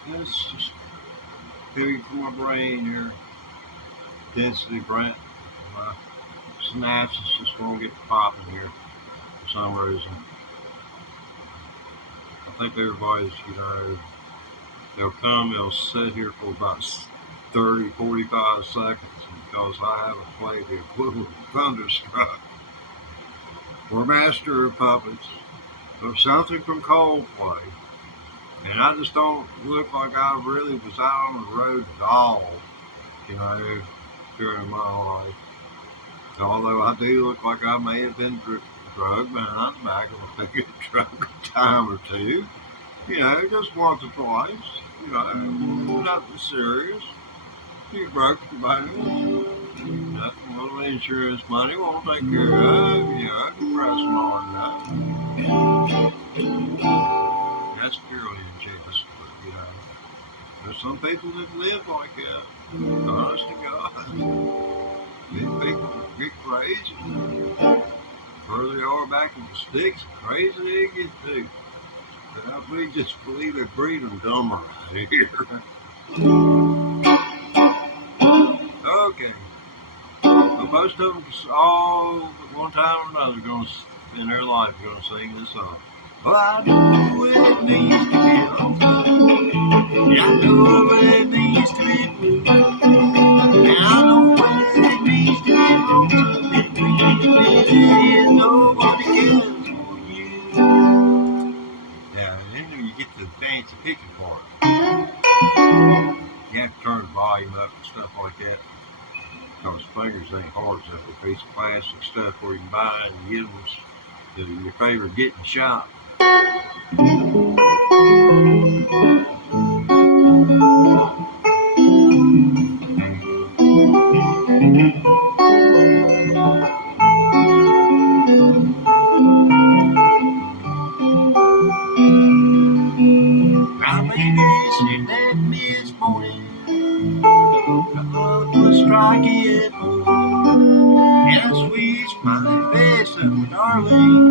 It's just heavy for my brain here. Density Brent. My synapses just won't get popping here for some reason. I think everybody's, they'll come, they'll sit here for about 30, 45 seconds because I haven't played the equivalent of Thunderstruck or Master of Puppets or something from Coldplay. And I just don't look like I really was out on the road at all, during my life. Although I do look like I may have been drugged behind the back of a pickup truck a time or two. Just once or twice. Nothing serious. You broke your bones. Nothing little insurance money won't take care of. I can press them on that. That's purely ingenious, but there's some people that live like that. Honest to God. These people get crazy. The further they are back in the sticks, the crazier they get too. We just believe they breed them dumber right here. Okay. Well, most of them all at one time or another going to, in their life, going to sing this song. Well, I know what it means to be alone. Yeah, I know what it means to be blue. Yeah, I know what it means to be alone. It means nobody cares for you. Yeah, and then when you get to the fancy picking part, you have to turn the volume up and stuff like that. Because fingers ain't hard as a piece of plastic stuff where you can buy and get them to your favorite getting shop. Now, baby, she let me this morning. Was striking and a sweet smiling face of my darling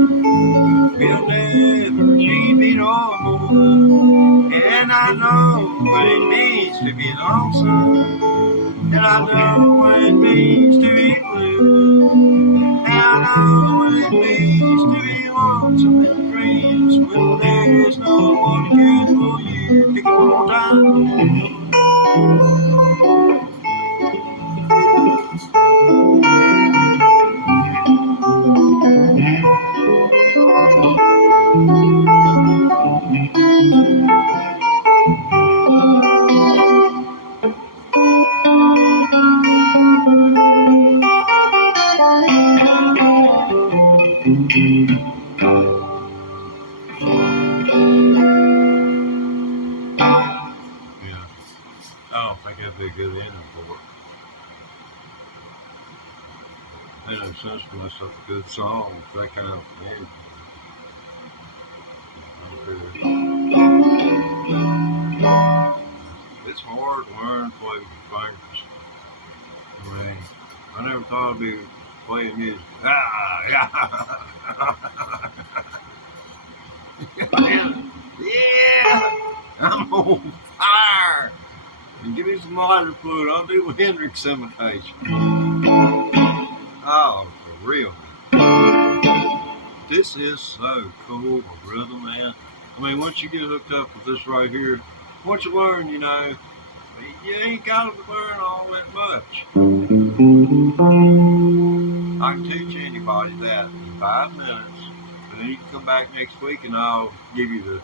will never leave me no more. And I know what it means to be lonesome, and I know what it means to be blue, and I know what it means to be lonesome in dreams when there's no one who cares for you. Pick it one more time. think that'd be a good ending for it. Ain't no sense to mess up a good song with that kind of ending. It's hard to learn to play with your fingers. I mean, I never thought I'd be playing music. Yeah, I'm on fire. And give me some lighter fluid. I'll do Hendrix imitation. Oh, for real. This is so cool with rhythm, man. I mean, once you get hooked up with this right here, once you learn, you know, you ain't got to learn all that much. I can teach anybody that in 5 minutes, and then you can come back next week and I'll give you the.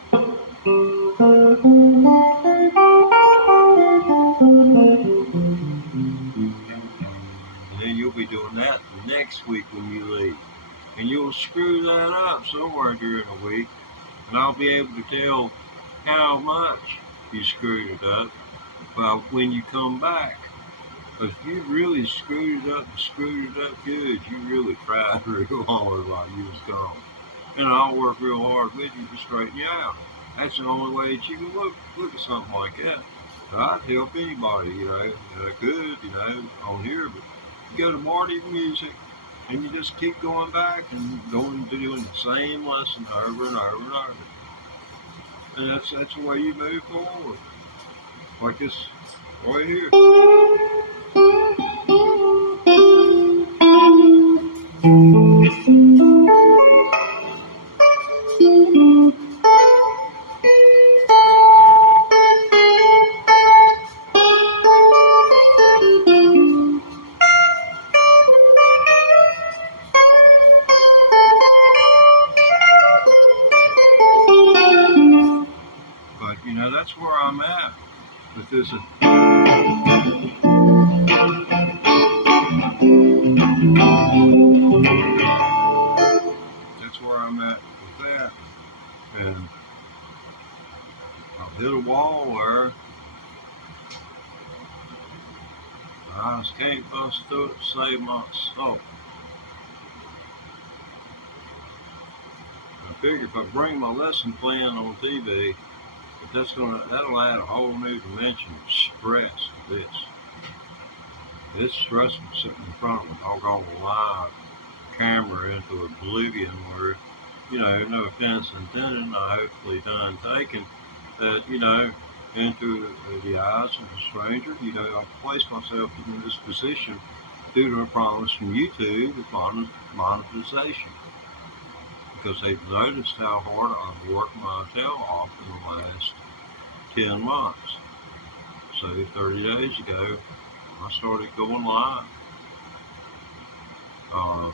And then you'll be doing that next week when you leave. And you'll screw that up somewhere during the week, and I'll be able to tell how much you screwed it up when you come back. Because you really screwed it up good. You really tried real hard while you was gone. And I'll work real hard with you to straighten you out. That's the only way that you can look at something like that. I'd help anybody, you know, I could, you know, on here, but you go to Marty Music, and you just keep going back and doing the same lesson over and over and over. And that's the way you move forward. Like this right here. But you know, that's where I'm at with this. That's where I'm at with that. And I'll hit a wall there. I just can't bust through it to save my soul. I figure if I bring my lesson plan on TV, that'll add a whole new dimension of stress to this. It's stressful sitting in front of a doggone live camera into oblivion where, you know, no offense intended, and I hopefully done taken that, you know, into the eyes of a stranger. You know, I've placed myself in this position due to a promise from YouTube of monetization. Because they've noticed how hard I've worked my tail off in the last 10 months. So 30 days ago, I started going live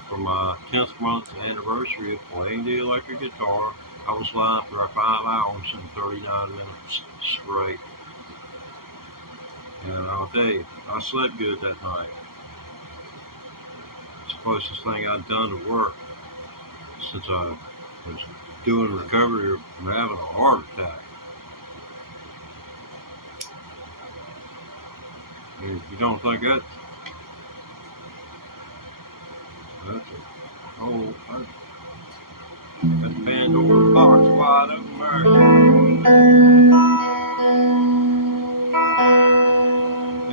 for my 10th month anniversary of playing the electric guitar. I was live for 5 hours and 39 minutes straight. And I'll tell you, I slept good that night. It's the closest thing I'd done to work since I was doing recovery from having a heart attack. If you don't think that's a whole, that's Pandora's box wide open there.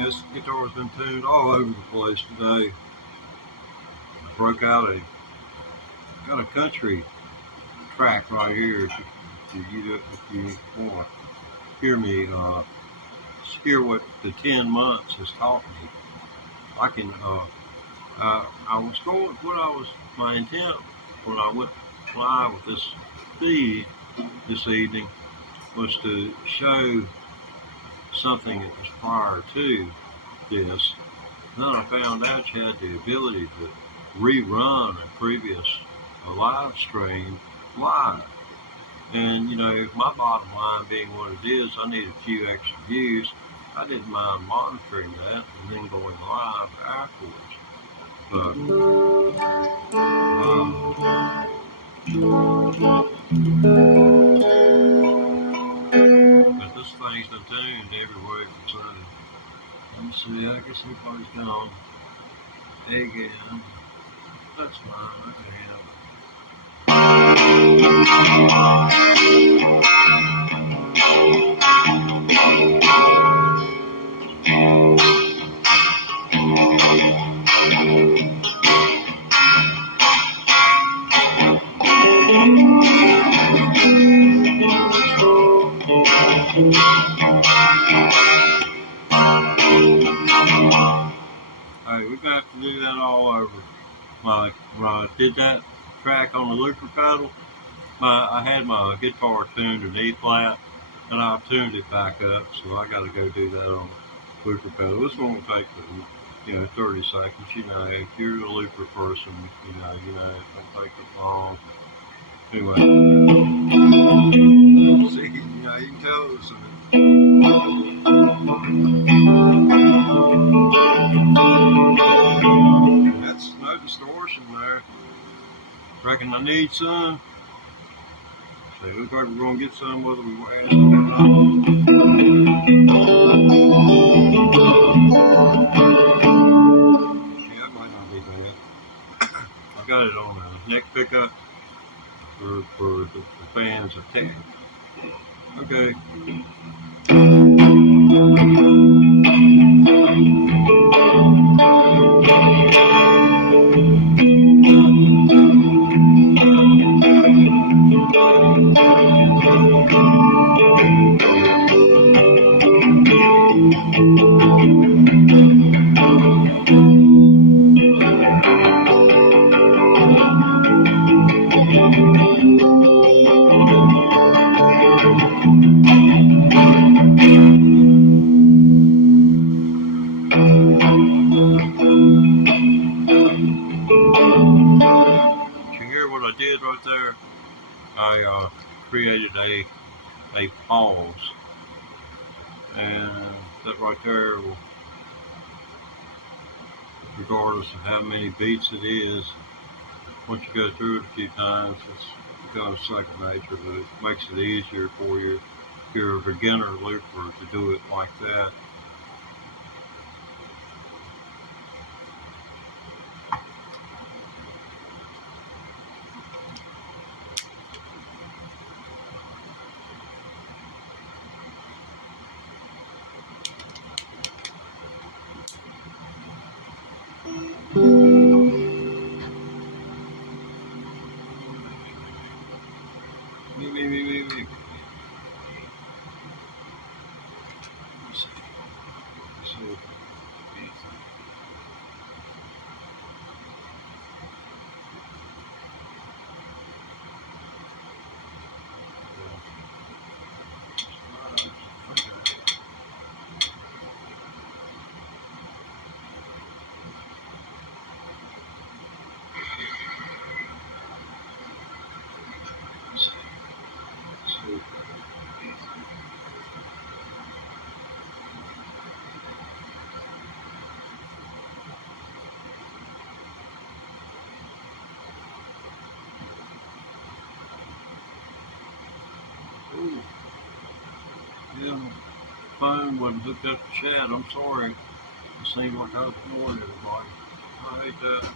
This guitar's been tuned all over the place today. I broke out got a country track right here. If you want to hear me hear what the 10 months has taught me, I can. I was going. My intent when I went live with this feed this evening was to show something that was prior to this. Then I found out you had the ability to rerun a previous live stream live. And, you know, my bottom line being what it is, I need a few extra views. I didn't mind monitoring that and then going live afterwards. But this thing's been tuned everywhere from Sunday. Let me see, I guess everybody's gone. Again. That's fine, I can handle it. Alright, we're gonna have to do that all over. When I did that track on the looper pedal, I had my guitar tuned to E flat, and I tuned it back up, so I got to go do that on the looper pedal. This won't take 30 seconds. If you're a looper person, it won't take it long. Anyway, see, you can tell it's that's no distortion there. Reckon I need some. So it looks like we're going to get some whether we ask or not. Yeah, that might not be bad. I got it on a neck pickup for the fans attack. Okay. Right there, I created a pause, and that right there will, regardless of how many beats it is, once you go through it a few times, it's becomes second nature, but it makes it easier for you if you're a beginner looper to do it like that. Yeah, my phone wasn't hooked up to chat. I'm sorry. It seemed like I was ignoring everybody. I hate that.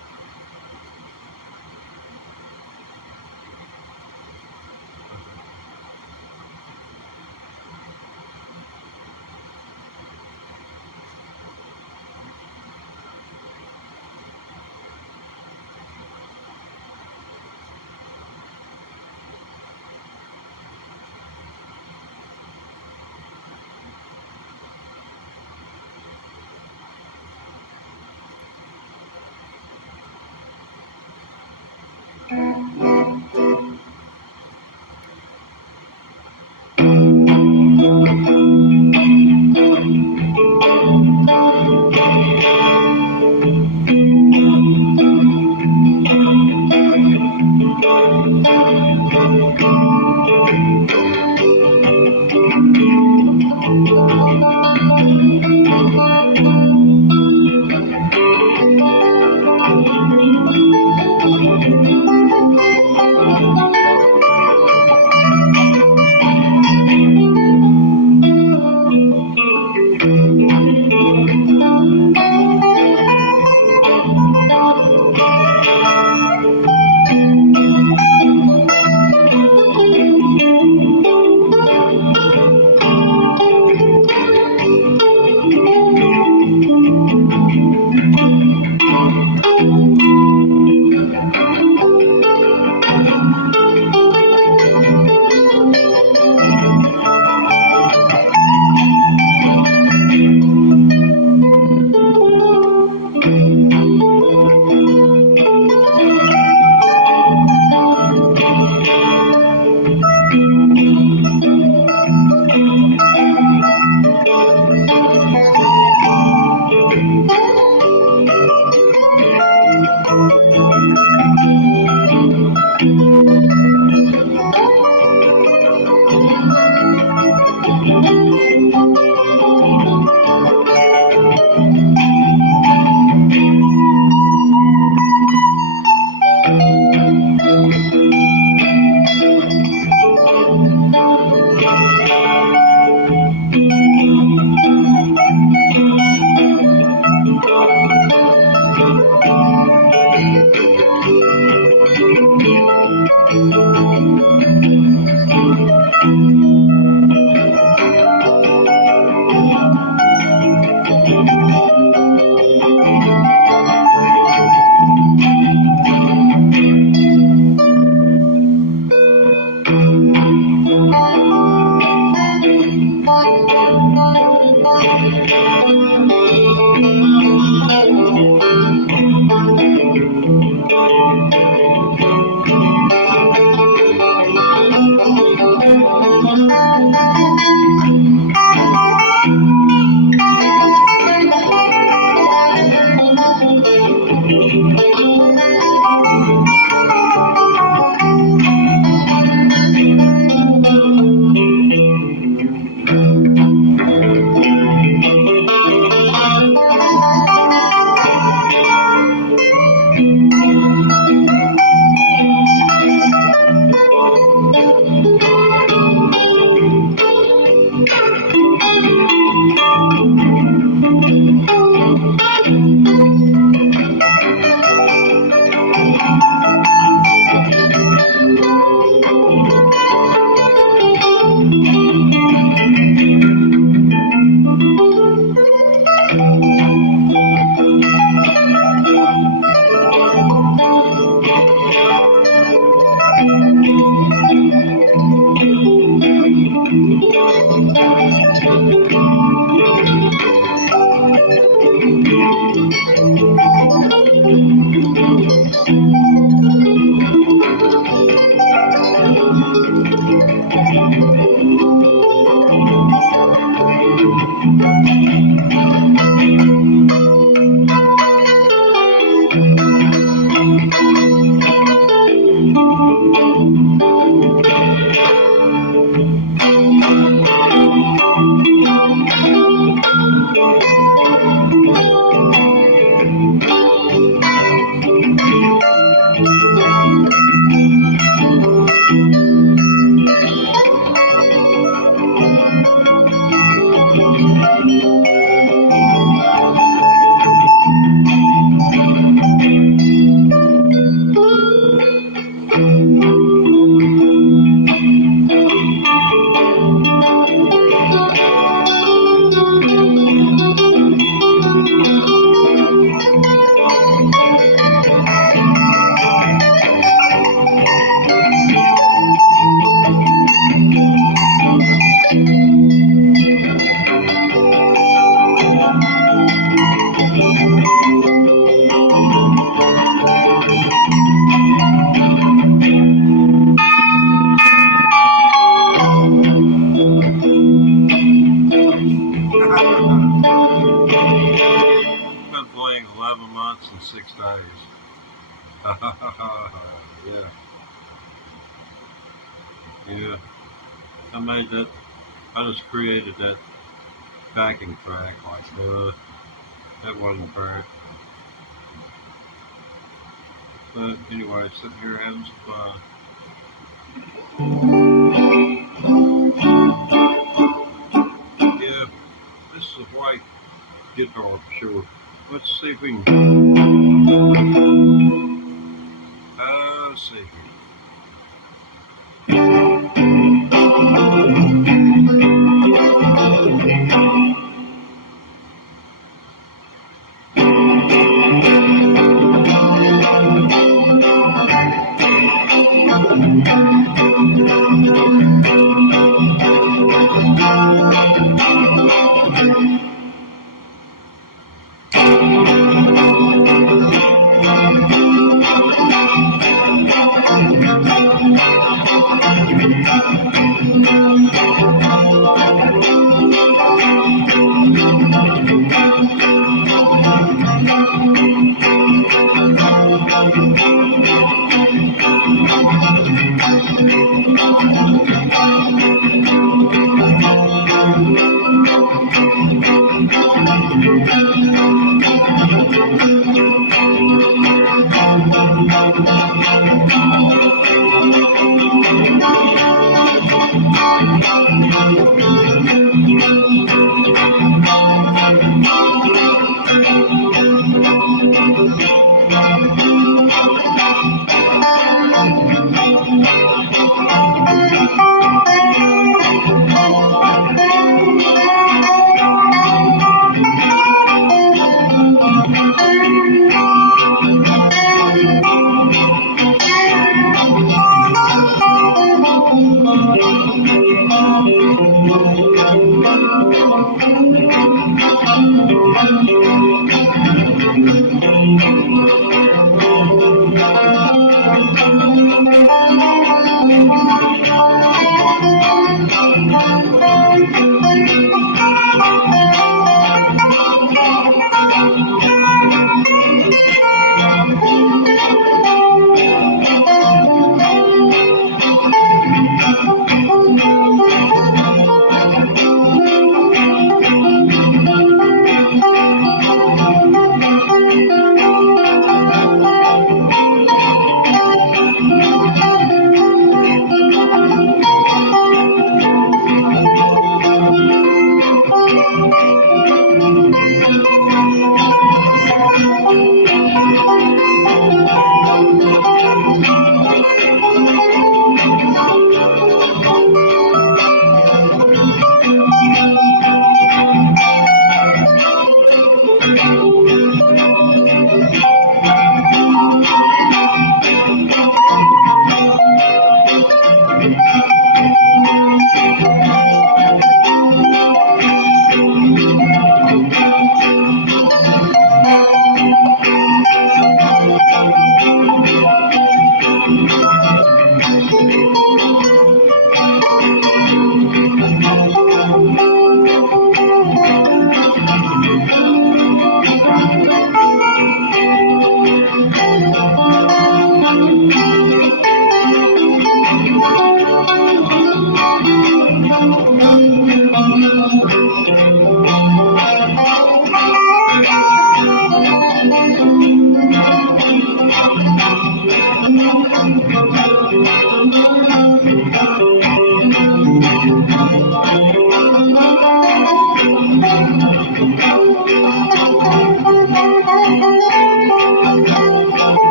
In 6 days. Yeah. Yeah. I made that. I just created that backing track like that wasn't fair. But anyway, sitting here having some fun. Yeah, this is a white guitar for sure. Let's see if we can. Let's see.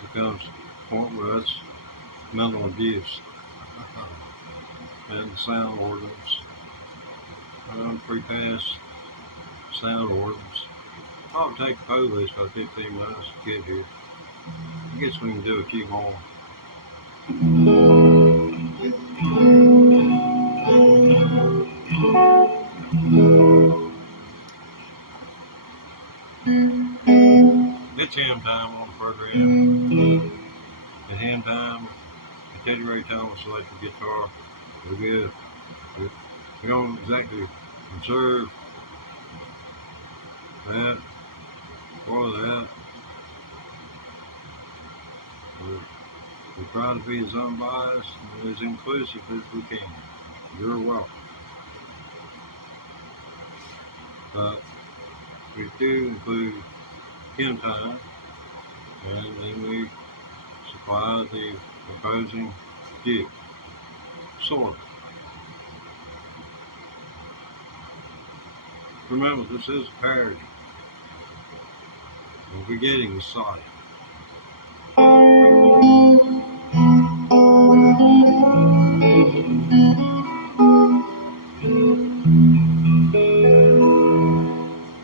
Becomes the point where it's mental abuse and sound ordinance. Pre-pass sound ordinance. Probably take the police about 15 minutes to get here. I guess we can do a few more. It's ham time on the program. At ham time, Teddy Ray Thomas electric guitar. We're good. We don't exactly observe that or that. We try to be as unbiased and as inclusive as we can. You're welcome. But we do include hymn time, and then we supply the opposing view. Sort of. Remember, this is a parody. We're getting the site.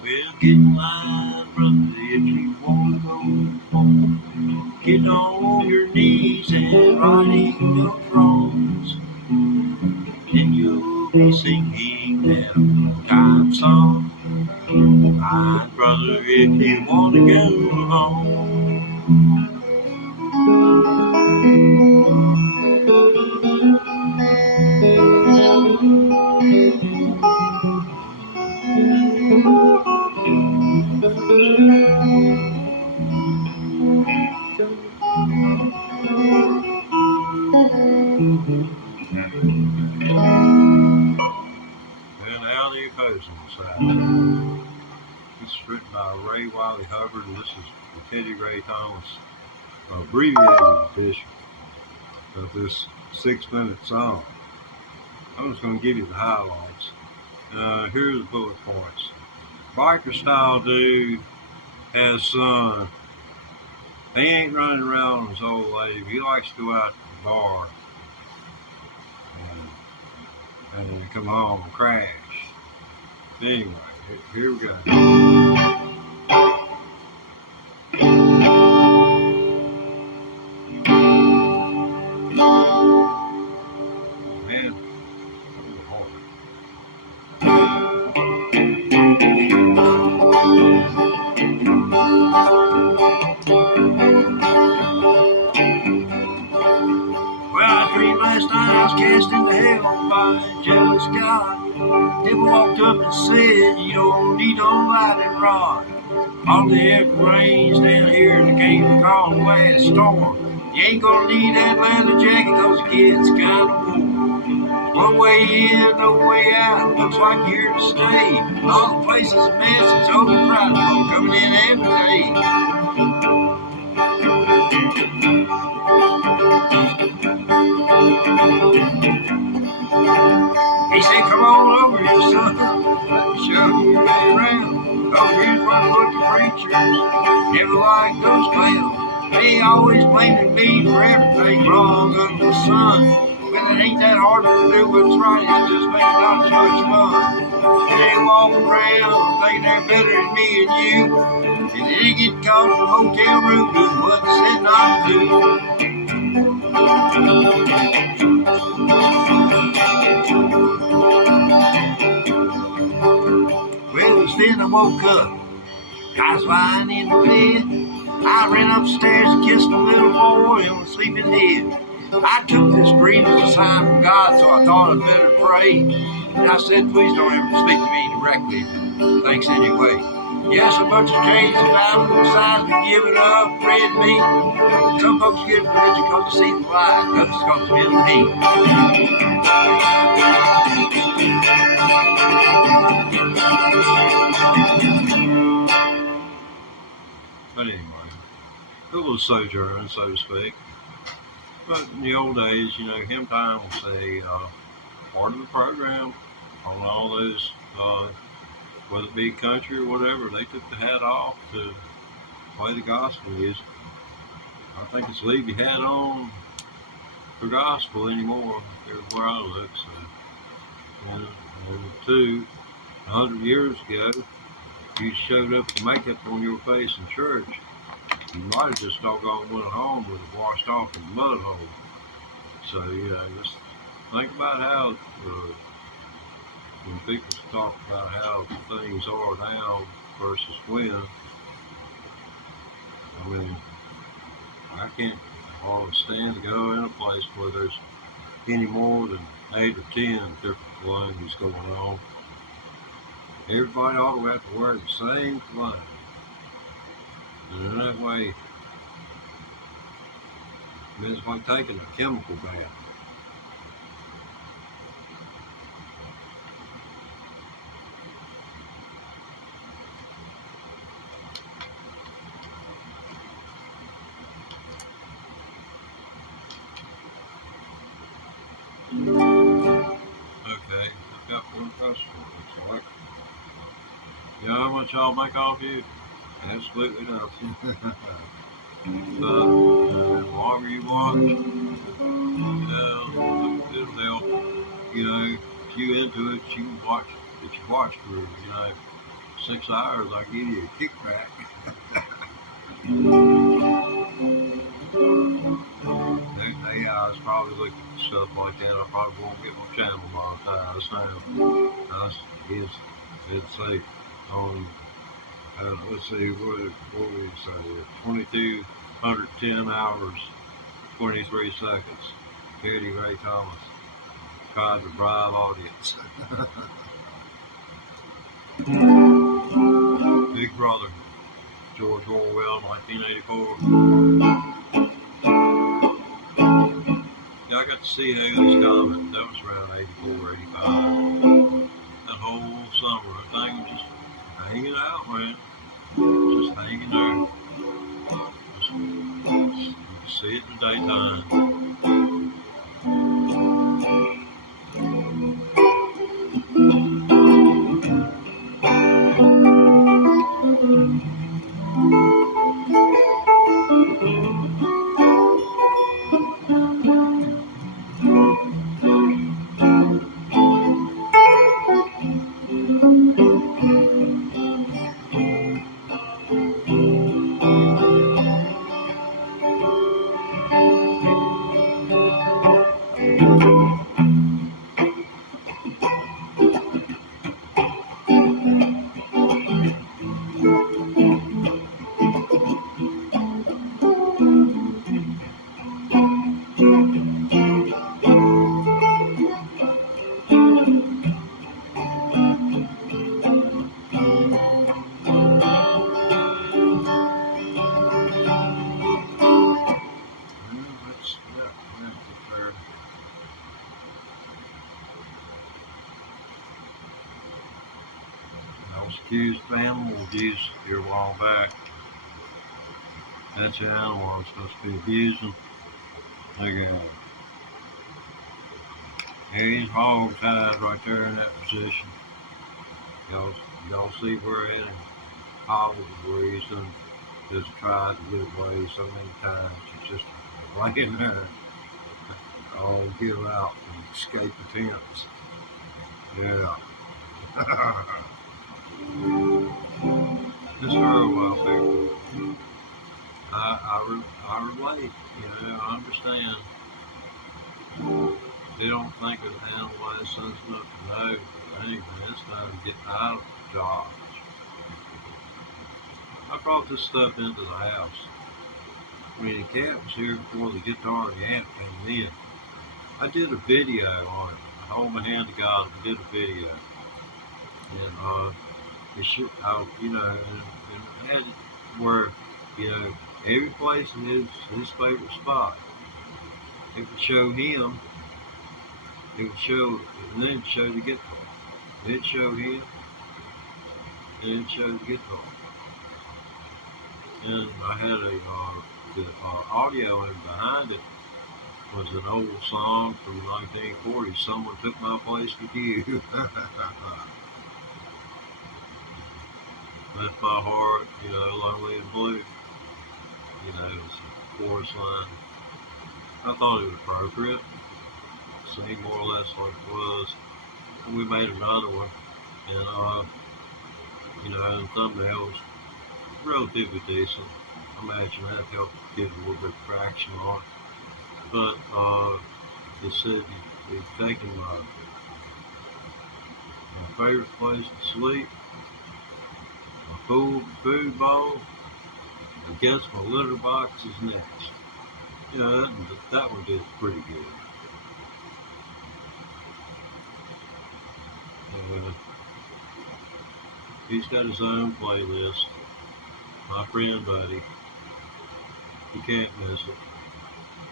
Well, get in line, brother, if you want to go home. Get on your knees and righting your wrongs. Then you'll be singing that old time song. My brother, if you want to go home. And now the opposing side. This is written by Ray Wiley Hubbard, and this is the Teddy Ray Thomas abbreviated edition of this 6-minute song. I'm just going to give you the highlights. Here's the bullet points. Biker style dude has son. He ain't running around with his old lady. He likes to go out to the bar and then come home and crash. Anyway, here we go. Last night I was cast into hell by a jealous God. Devil walked up and said, you don't need no lightning rod. All the air rains down here in the game called last storm. You ain't gonna need that leather jacket cause it gets kind of warm. One way in, no way out, looks like you're here to stay. All the places a mess, it's overpriced, people coming in every day. He said, come on over here, son. Let me show you your way around. Oh, here's one look at preachers. Never like those clowns. They always blaming me for everything wrong under the sun. Well, it ain't that hard to do what's right. It's just making not too much fun. They walk around thinking they're better than me and you. And they get caught in a hotel room doing what they said not to do. Well, it was then I woke up. I was lying in the bed. I ran upstairs and kissed a little boy on the sleeping head. I took this dream as a sign from God, so I thought I'd better pray. And I said, please don't ever speak to me directly. Thanks anyway. Yes, a bunch of canes and diamonds besides me giving up red meat. Some folks give religion because they see the light, others because they feel the heat. But anyway, a little sojourn, so to speak. But in the old days, you know, hymn time was a part of the program on all those, whether it be country or whatever, they took the hat off to play the gospel music. I think it's leave your hat on for gospel anymore, everywhere I look. So, and 100 years ago, if you showed up with makeup on your face in church, you might have just doggone went home with it washed off in the mud hole. So, you know, just think about how, when people talk about how things are now versus when, I mean, I can't hardly stand to go in a place where there's any more than 8 or 10 different colognes going on. Everybody ought to have to wear the same cologne. And in that way, I mean, it's like taking a chemical bath. Okay, I've got one customer. Looks like. You know how much I'll make off you? Absolutely nothing. But whatever you want, it'll help. You know, if you into it, you can watch. If you watch for 6 hours, I give you a kickback. AI is probably looking at stuff like that. I probably won't get my channel monetized now. It's like on, let's see, what would we say? 2,210 hours, 23 seconds. Katie Ray Thomas tried to bribe audience. Big Brother, George Orwell, 1984. Yeah, I got to see Haley's comment. That was around 84, 85. That whole summer, the thing was just hanging out, man. Just hanging there. You can see it in the daytime. I was accused of animal abuse here a while back. That's an animal I'm supposed to be abusing. Look at him. He's hog tied right there in that position. Y'all see where it hobbled where he's just tried to get away so many times. He's just laying there. All give out and escape attempts. Yeah. This girl out there, I relate, I understand. They don't think of animal as something enough to know. Anyway, it's time to get out of Dodge. I brought this stuff into the house. I mean, the cat was here before the guitar and the amp came in. I did a video on it. I hold my hand to God and did a video. And it should, and it had it where, every place in his favorite spot. It would show him. It would show, and then it'd show the guitar. It'd show him, and it'd show the guitar. And I had the audio in behind it was an old song from 1940. Someone took my place with you. Left my heart, lonely and blue. It's a chorus line. I thought it was appropriate. Seemed more or less like it was. And we made another one. And, and the thumbnail was relatively decent. I imagine that helped get a little bit of traction on it. But it said you've taken my favorite place to sleep, my food bowl, and guess my litter box is next. That one did pretty good. He's got his own playlist. My friend buddy. You can't miss it.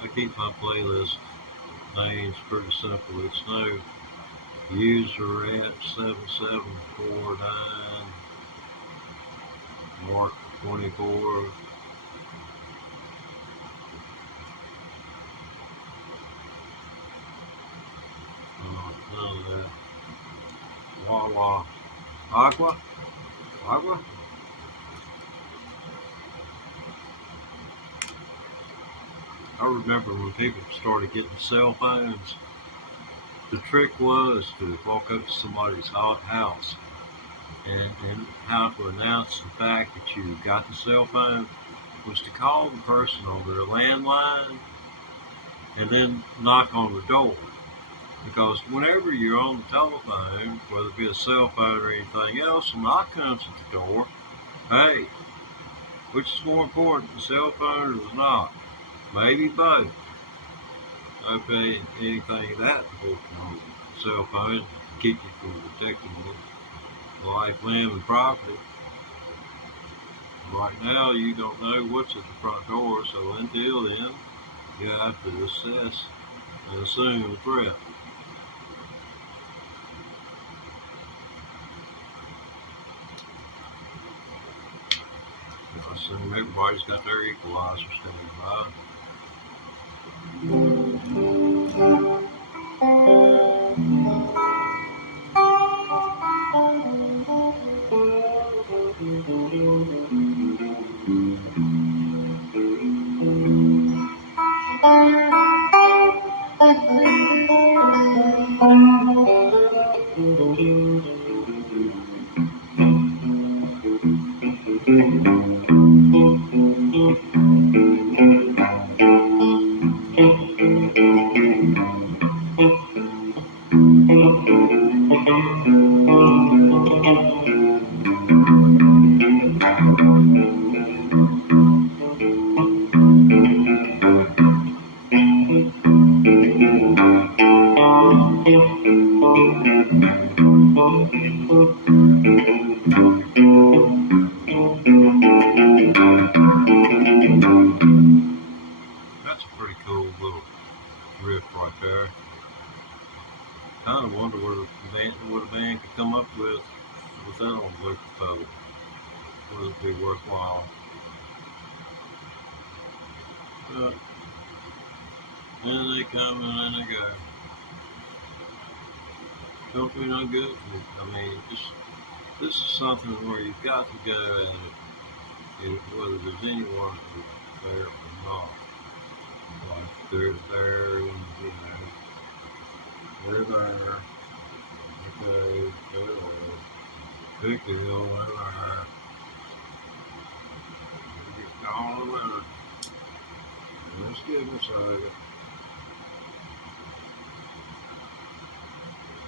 I keep my playlist names pretty simple. It's no user at 7749 Mark 24. None of that. Wawa. Agua? Agua? I remember when people started getting cell phones, the trick was to walk up to somebody's house and how to announce the fact that you got the cell phone was to call the person on their landline and then knock on the door. Because whenever you're on the telephone, whether it be a cell phone or anything else, a knock comes at the door, hey, which is more important, the cell phone or the knock? Maybe both. Okay, anything of that important on the cell phone keep you from protecting life, limb, and property. Right now, you don't know what's at the front door, so until then, you have to assess and assume a threat. I assume everybody's got their equalizer standing by. That's a pretty cool little riff right there. Kind of wonder what a band could come up with that on the pedal. Would it be worthwhile? But then they come and then they go. Don't do no good. I mean, this is something where you've got to go at it, whether there's anyone there or not. Like they're there, and they're there. Okay, they're there. Big deal, they're there. Get all the weather. Let's get inside it.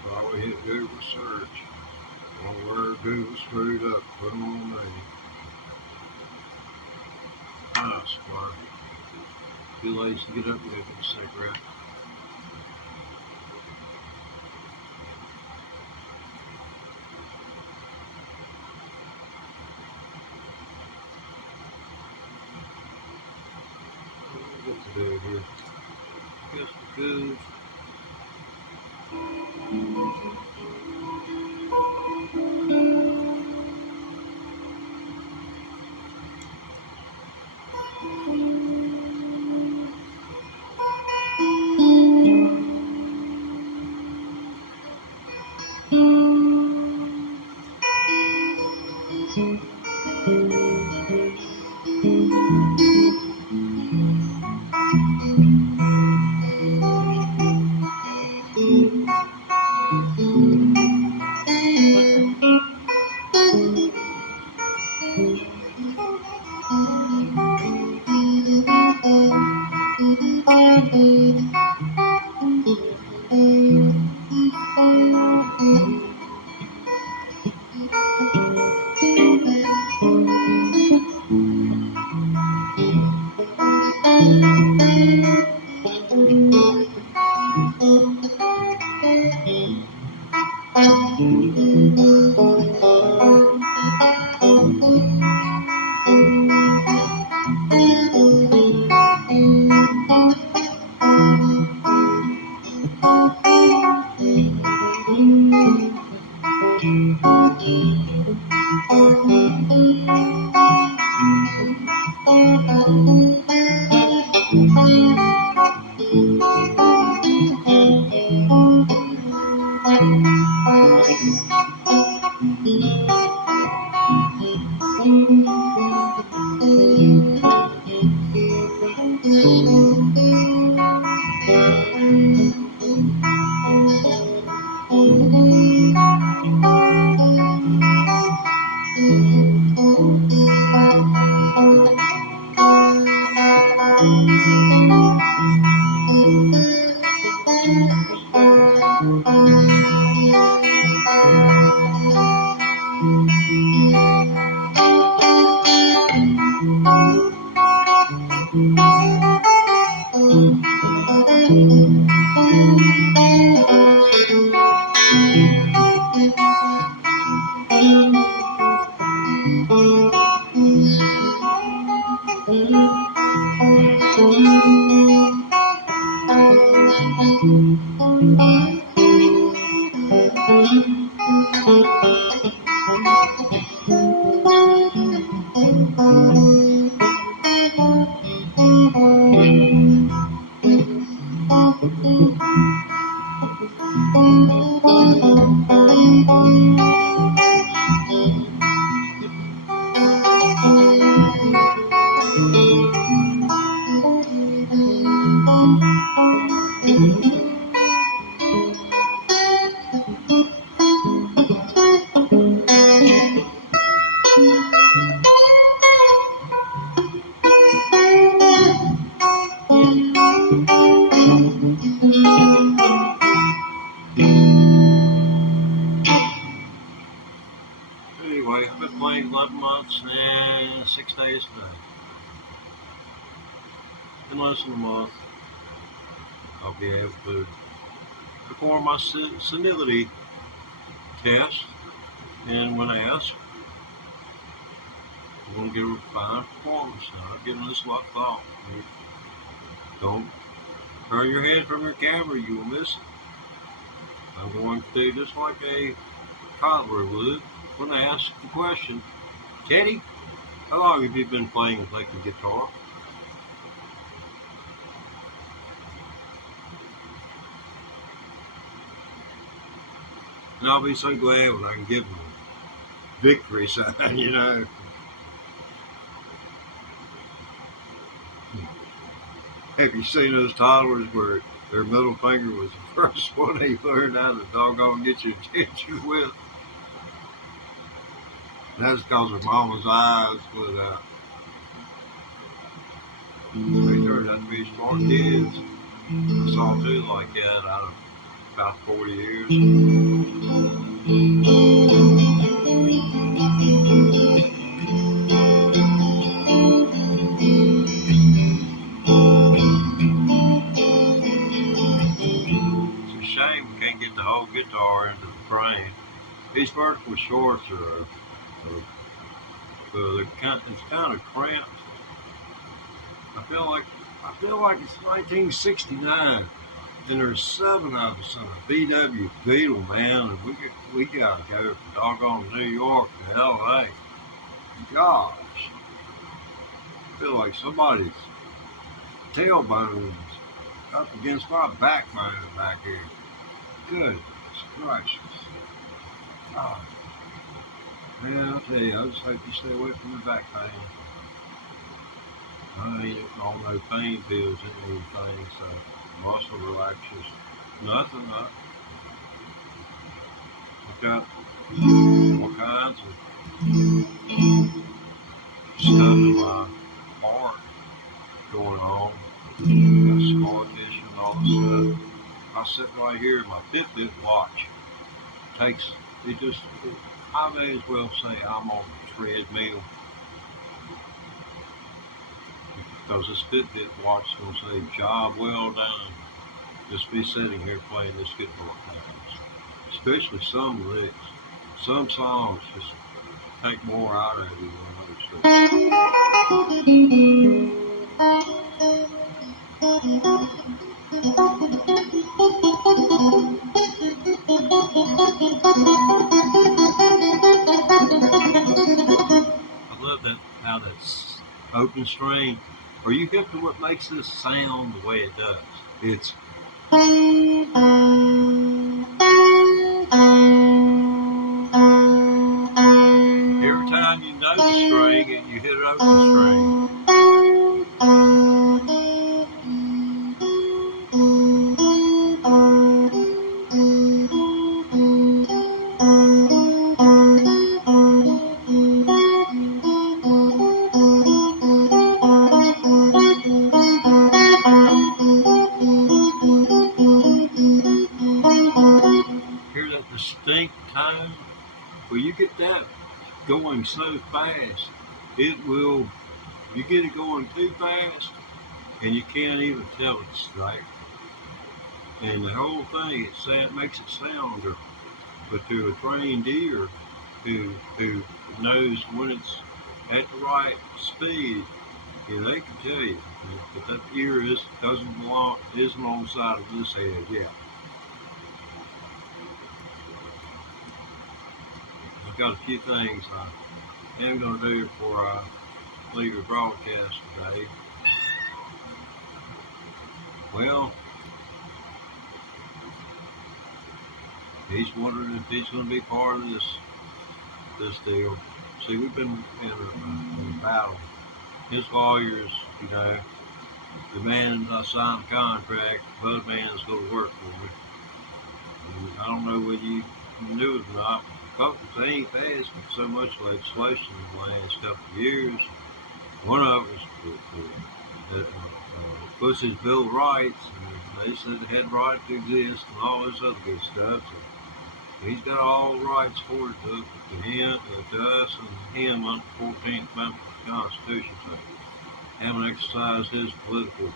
Probably hit Google search. One word Google screwed up. Put them on me. Ah, squirt. Too late to get up and get a cigarette. What to do here? Guess we could. Anyway, I've been playing 11 months and 6 days today. In less than a month, I'll be able to perform my senility test, and when asked, I'm going to give a fine performance. Now, I've given this a lot of thought. Don't turn your head from your camera, you will miss it. I'm going to do just like a toddler would when I ask the question, Teddy, how long have you been playing the guitar? And I'll be so glad when I can give them a victory sign, you know. Have you seen those toddlers where their middle finger was the first one they learned how to doggone get your attention with? And that's because their mama's eyes lit out. They turned out to be smart kids. I saw two like that out of about 40 years. Can't get the whole guitar into the frame. These vertical shorts are it's kind of cramped. I feel like it's 1969, and there's 7 of us on a VW Beetle, man, and we gotta go from doggone New York to LA. Gosh, I feel like somebody's tailbone's up against my backbone back here. Goodness gracious. God. Man, I'll tell you, I just hope you stay away from the back pain. I ain't on no pain pills and anything, so muscle relaxers, nothing. I've got all kinds of stuff in my heart going on. Got scar tissue and all this stuff. I sit right here in my Fitbit watch. I may as well say I'm on the treadmill. Because this Fitbit watch is going to say, job well done. Just be sitting here playing this guitar. Especially some licks. Some songs just take more out of you than other stuff. I love that, how that's open string. Are you hip to what makes this sound the way it does? It's every time you know the string and you hit it open string. Distinct tone. Well, you get that going so fast, you get it going too fast, and you can't even tell it's straight. And the whole thing, it makes it sound good. But to a trained ear who knows when it's at the right speed, they can tell you. But that ear isn't on the side of this head yet. I've got a few things I am going to do before I leave the broadcast today. Well, he's wondering if he's going to be part of this deal. See, we've been in a battle. His lawyers, demanding I sign a contract. The other man's going to work for me. And I don't know whether you knew it or not. They ain't passed so much legislation in the last couple of years. One of us puts his Bill of Rights, and they said they had the right to exist and all this other good stuff. So he's got all the rights afforded to him, to us, and him under the 14th Amendment of the Constitution. So having exercised his political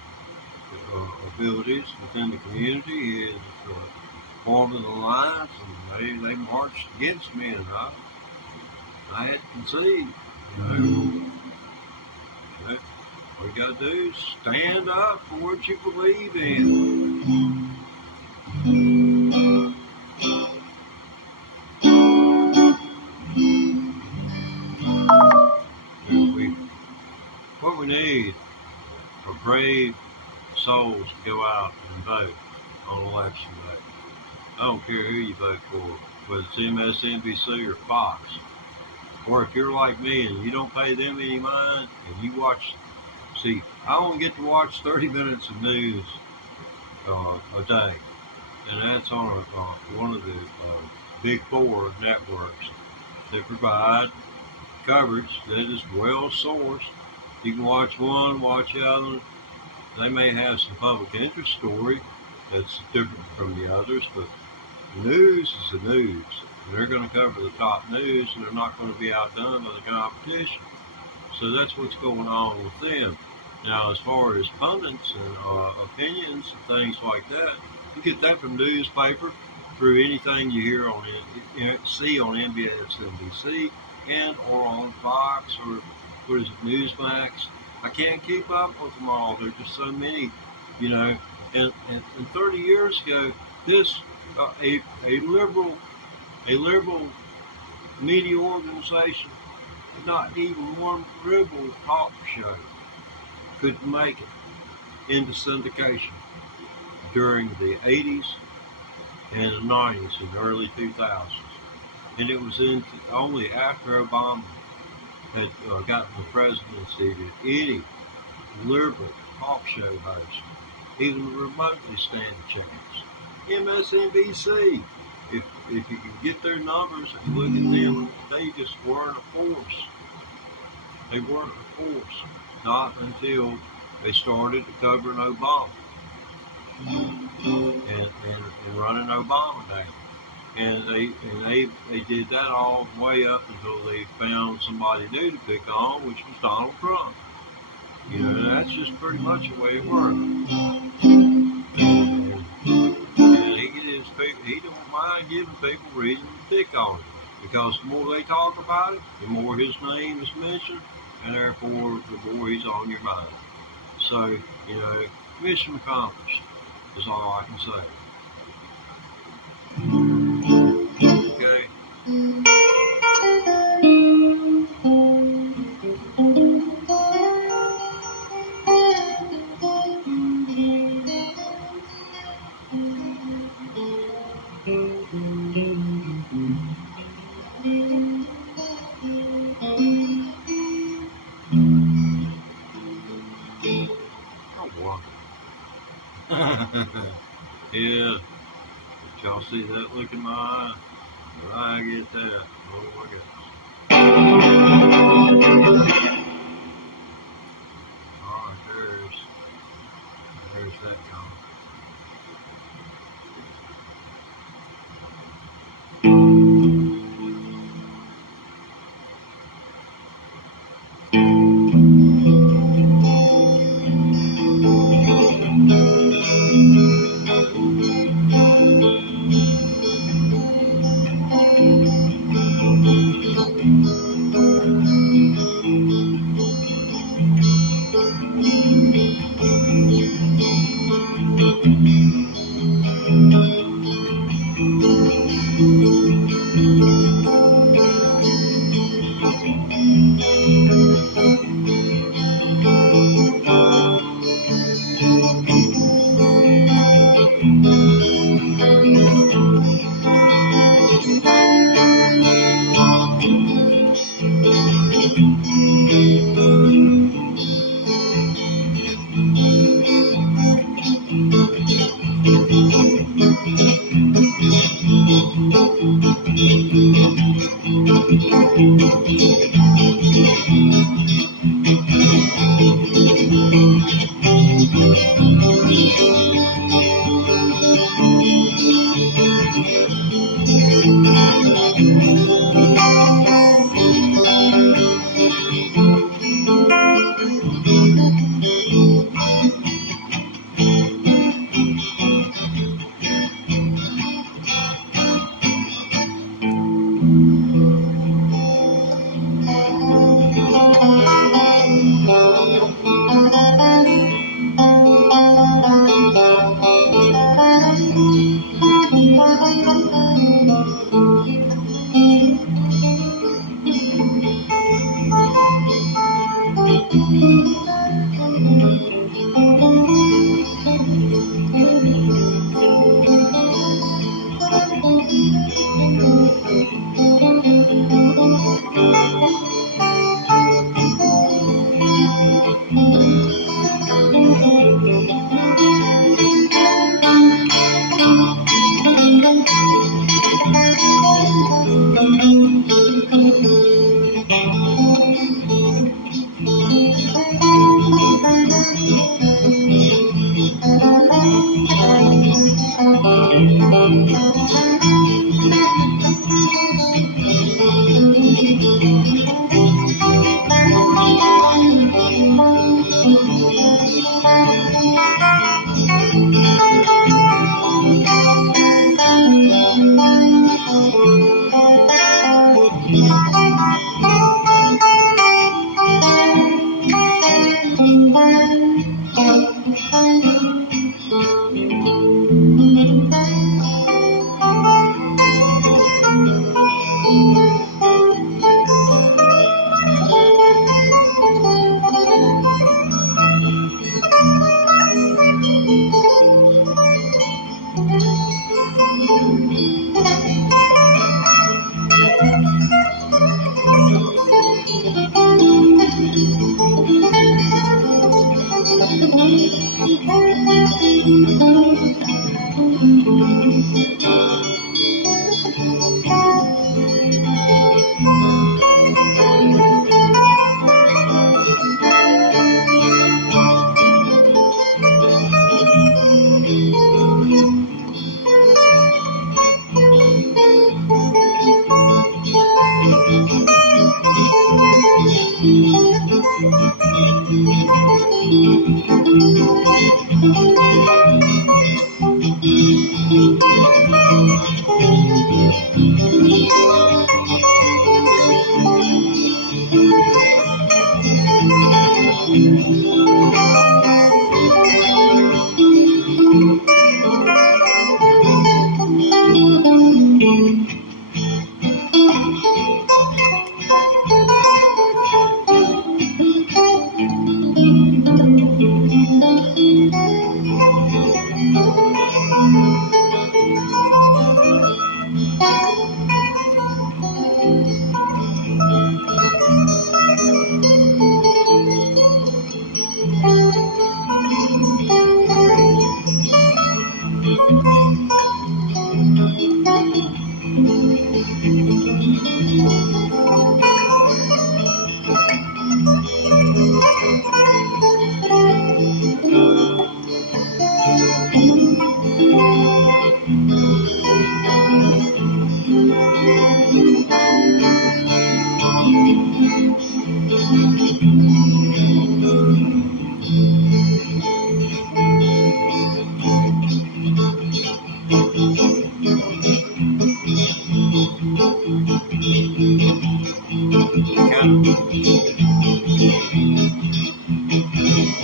abilities within the community, he is formed an alliance, and they marched against me, and I had to concede. What you got to do is stand up for what you believe in. What we need are brave souls to go out and vote on election day. I don't care who you vote for, whether it's MSNBC or Fox. Or if you're like me and you don't pay them any mind and you watch, see, I only get to watch 30 minutes of news a day. And that's on one of the big four networks that provide coverage that is well sourced. You can watch one, watch the other. They may have some public interest story that's different from the others, but the news is the news. And they're going to cover the top news, and they're not going to be outdone by the competition. So that's what's going on with them. Now, as far as pundits and opinions and things like that, you get that from newspaper, through anything you hear on see on MSNBC and or on Fox or what is it, Newsmax. I can't keep up with them all. There's just so many, And 30 years ago, this a liberal media organization, not even one liberal talk show could make it into syndication during the 80s and the 90s and early 2000s. And it was only after Obama had gotten the presidency that any liberal talk show host even remotely stand a chance. MSNBC, if you can get their numbers and look at them, they just weren't a force. They weren't a force. Not until they started covering Obama and running Obama down. And they did that all the way up until they found somebody new to pick on, which was Donald Trump. That's just pretty much the way it worked. And he don't mind giving people reason to pick on him, because the more they talk about it, the more his name is mentioned, and therefore the more he's on your mind. So, mission accomplished is all I can say. Okay. Yeah, did y'all see that look in my eye? But I get that. Oh my goodness. Alright, there's that gone.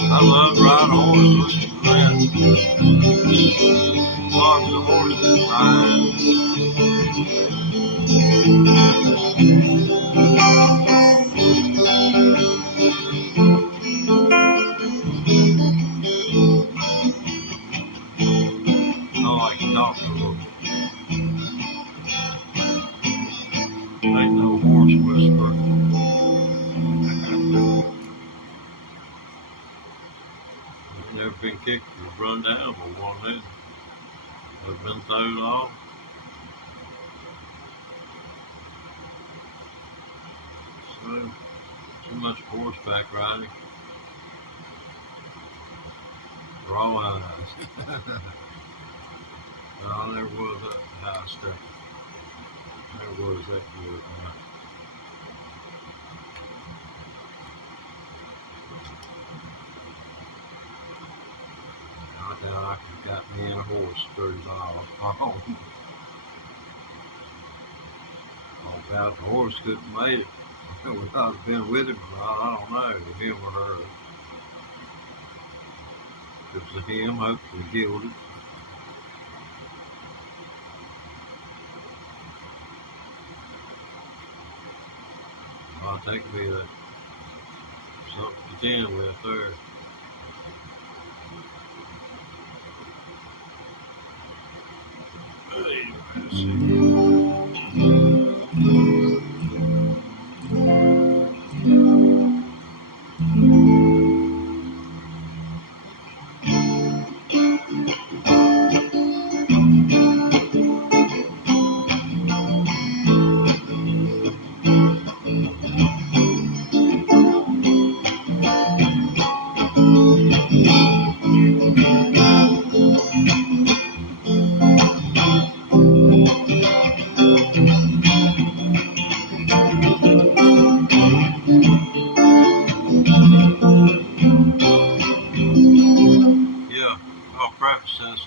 I love riding horses. Lots of horses ride. I like to talk to them. Ain't no horse whisperer. Never been kicked or run down for one minute. I've been thrown off. So, too much horseback riding. Raw eyes. Oh, there was a high step. There was that good. I got me and a horse through all. About the horse couldn't made it. Would not have been with him or not, I don't know, with him or her. If it was him, hopefully guilty. I'll take me that something to contend with there.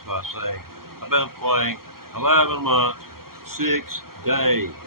By saying I've been playing 11 months, 6 days.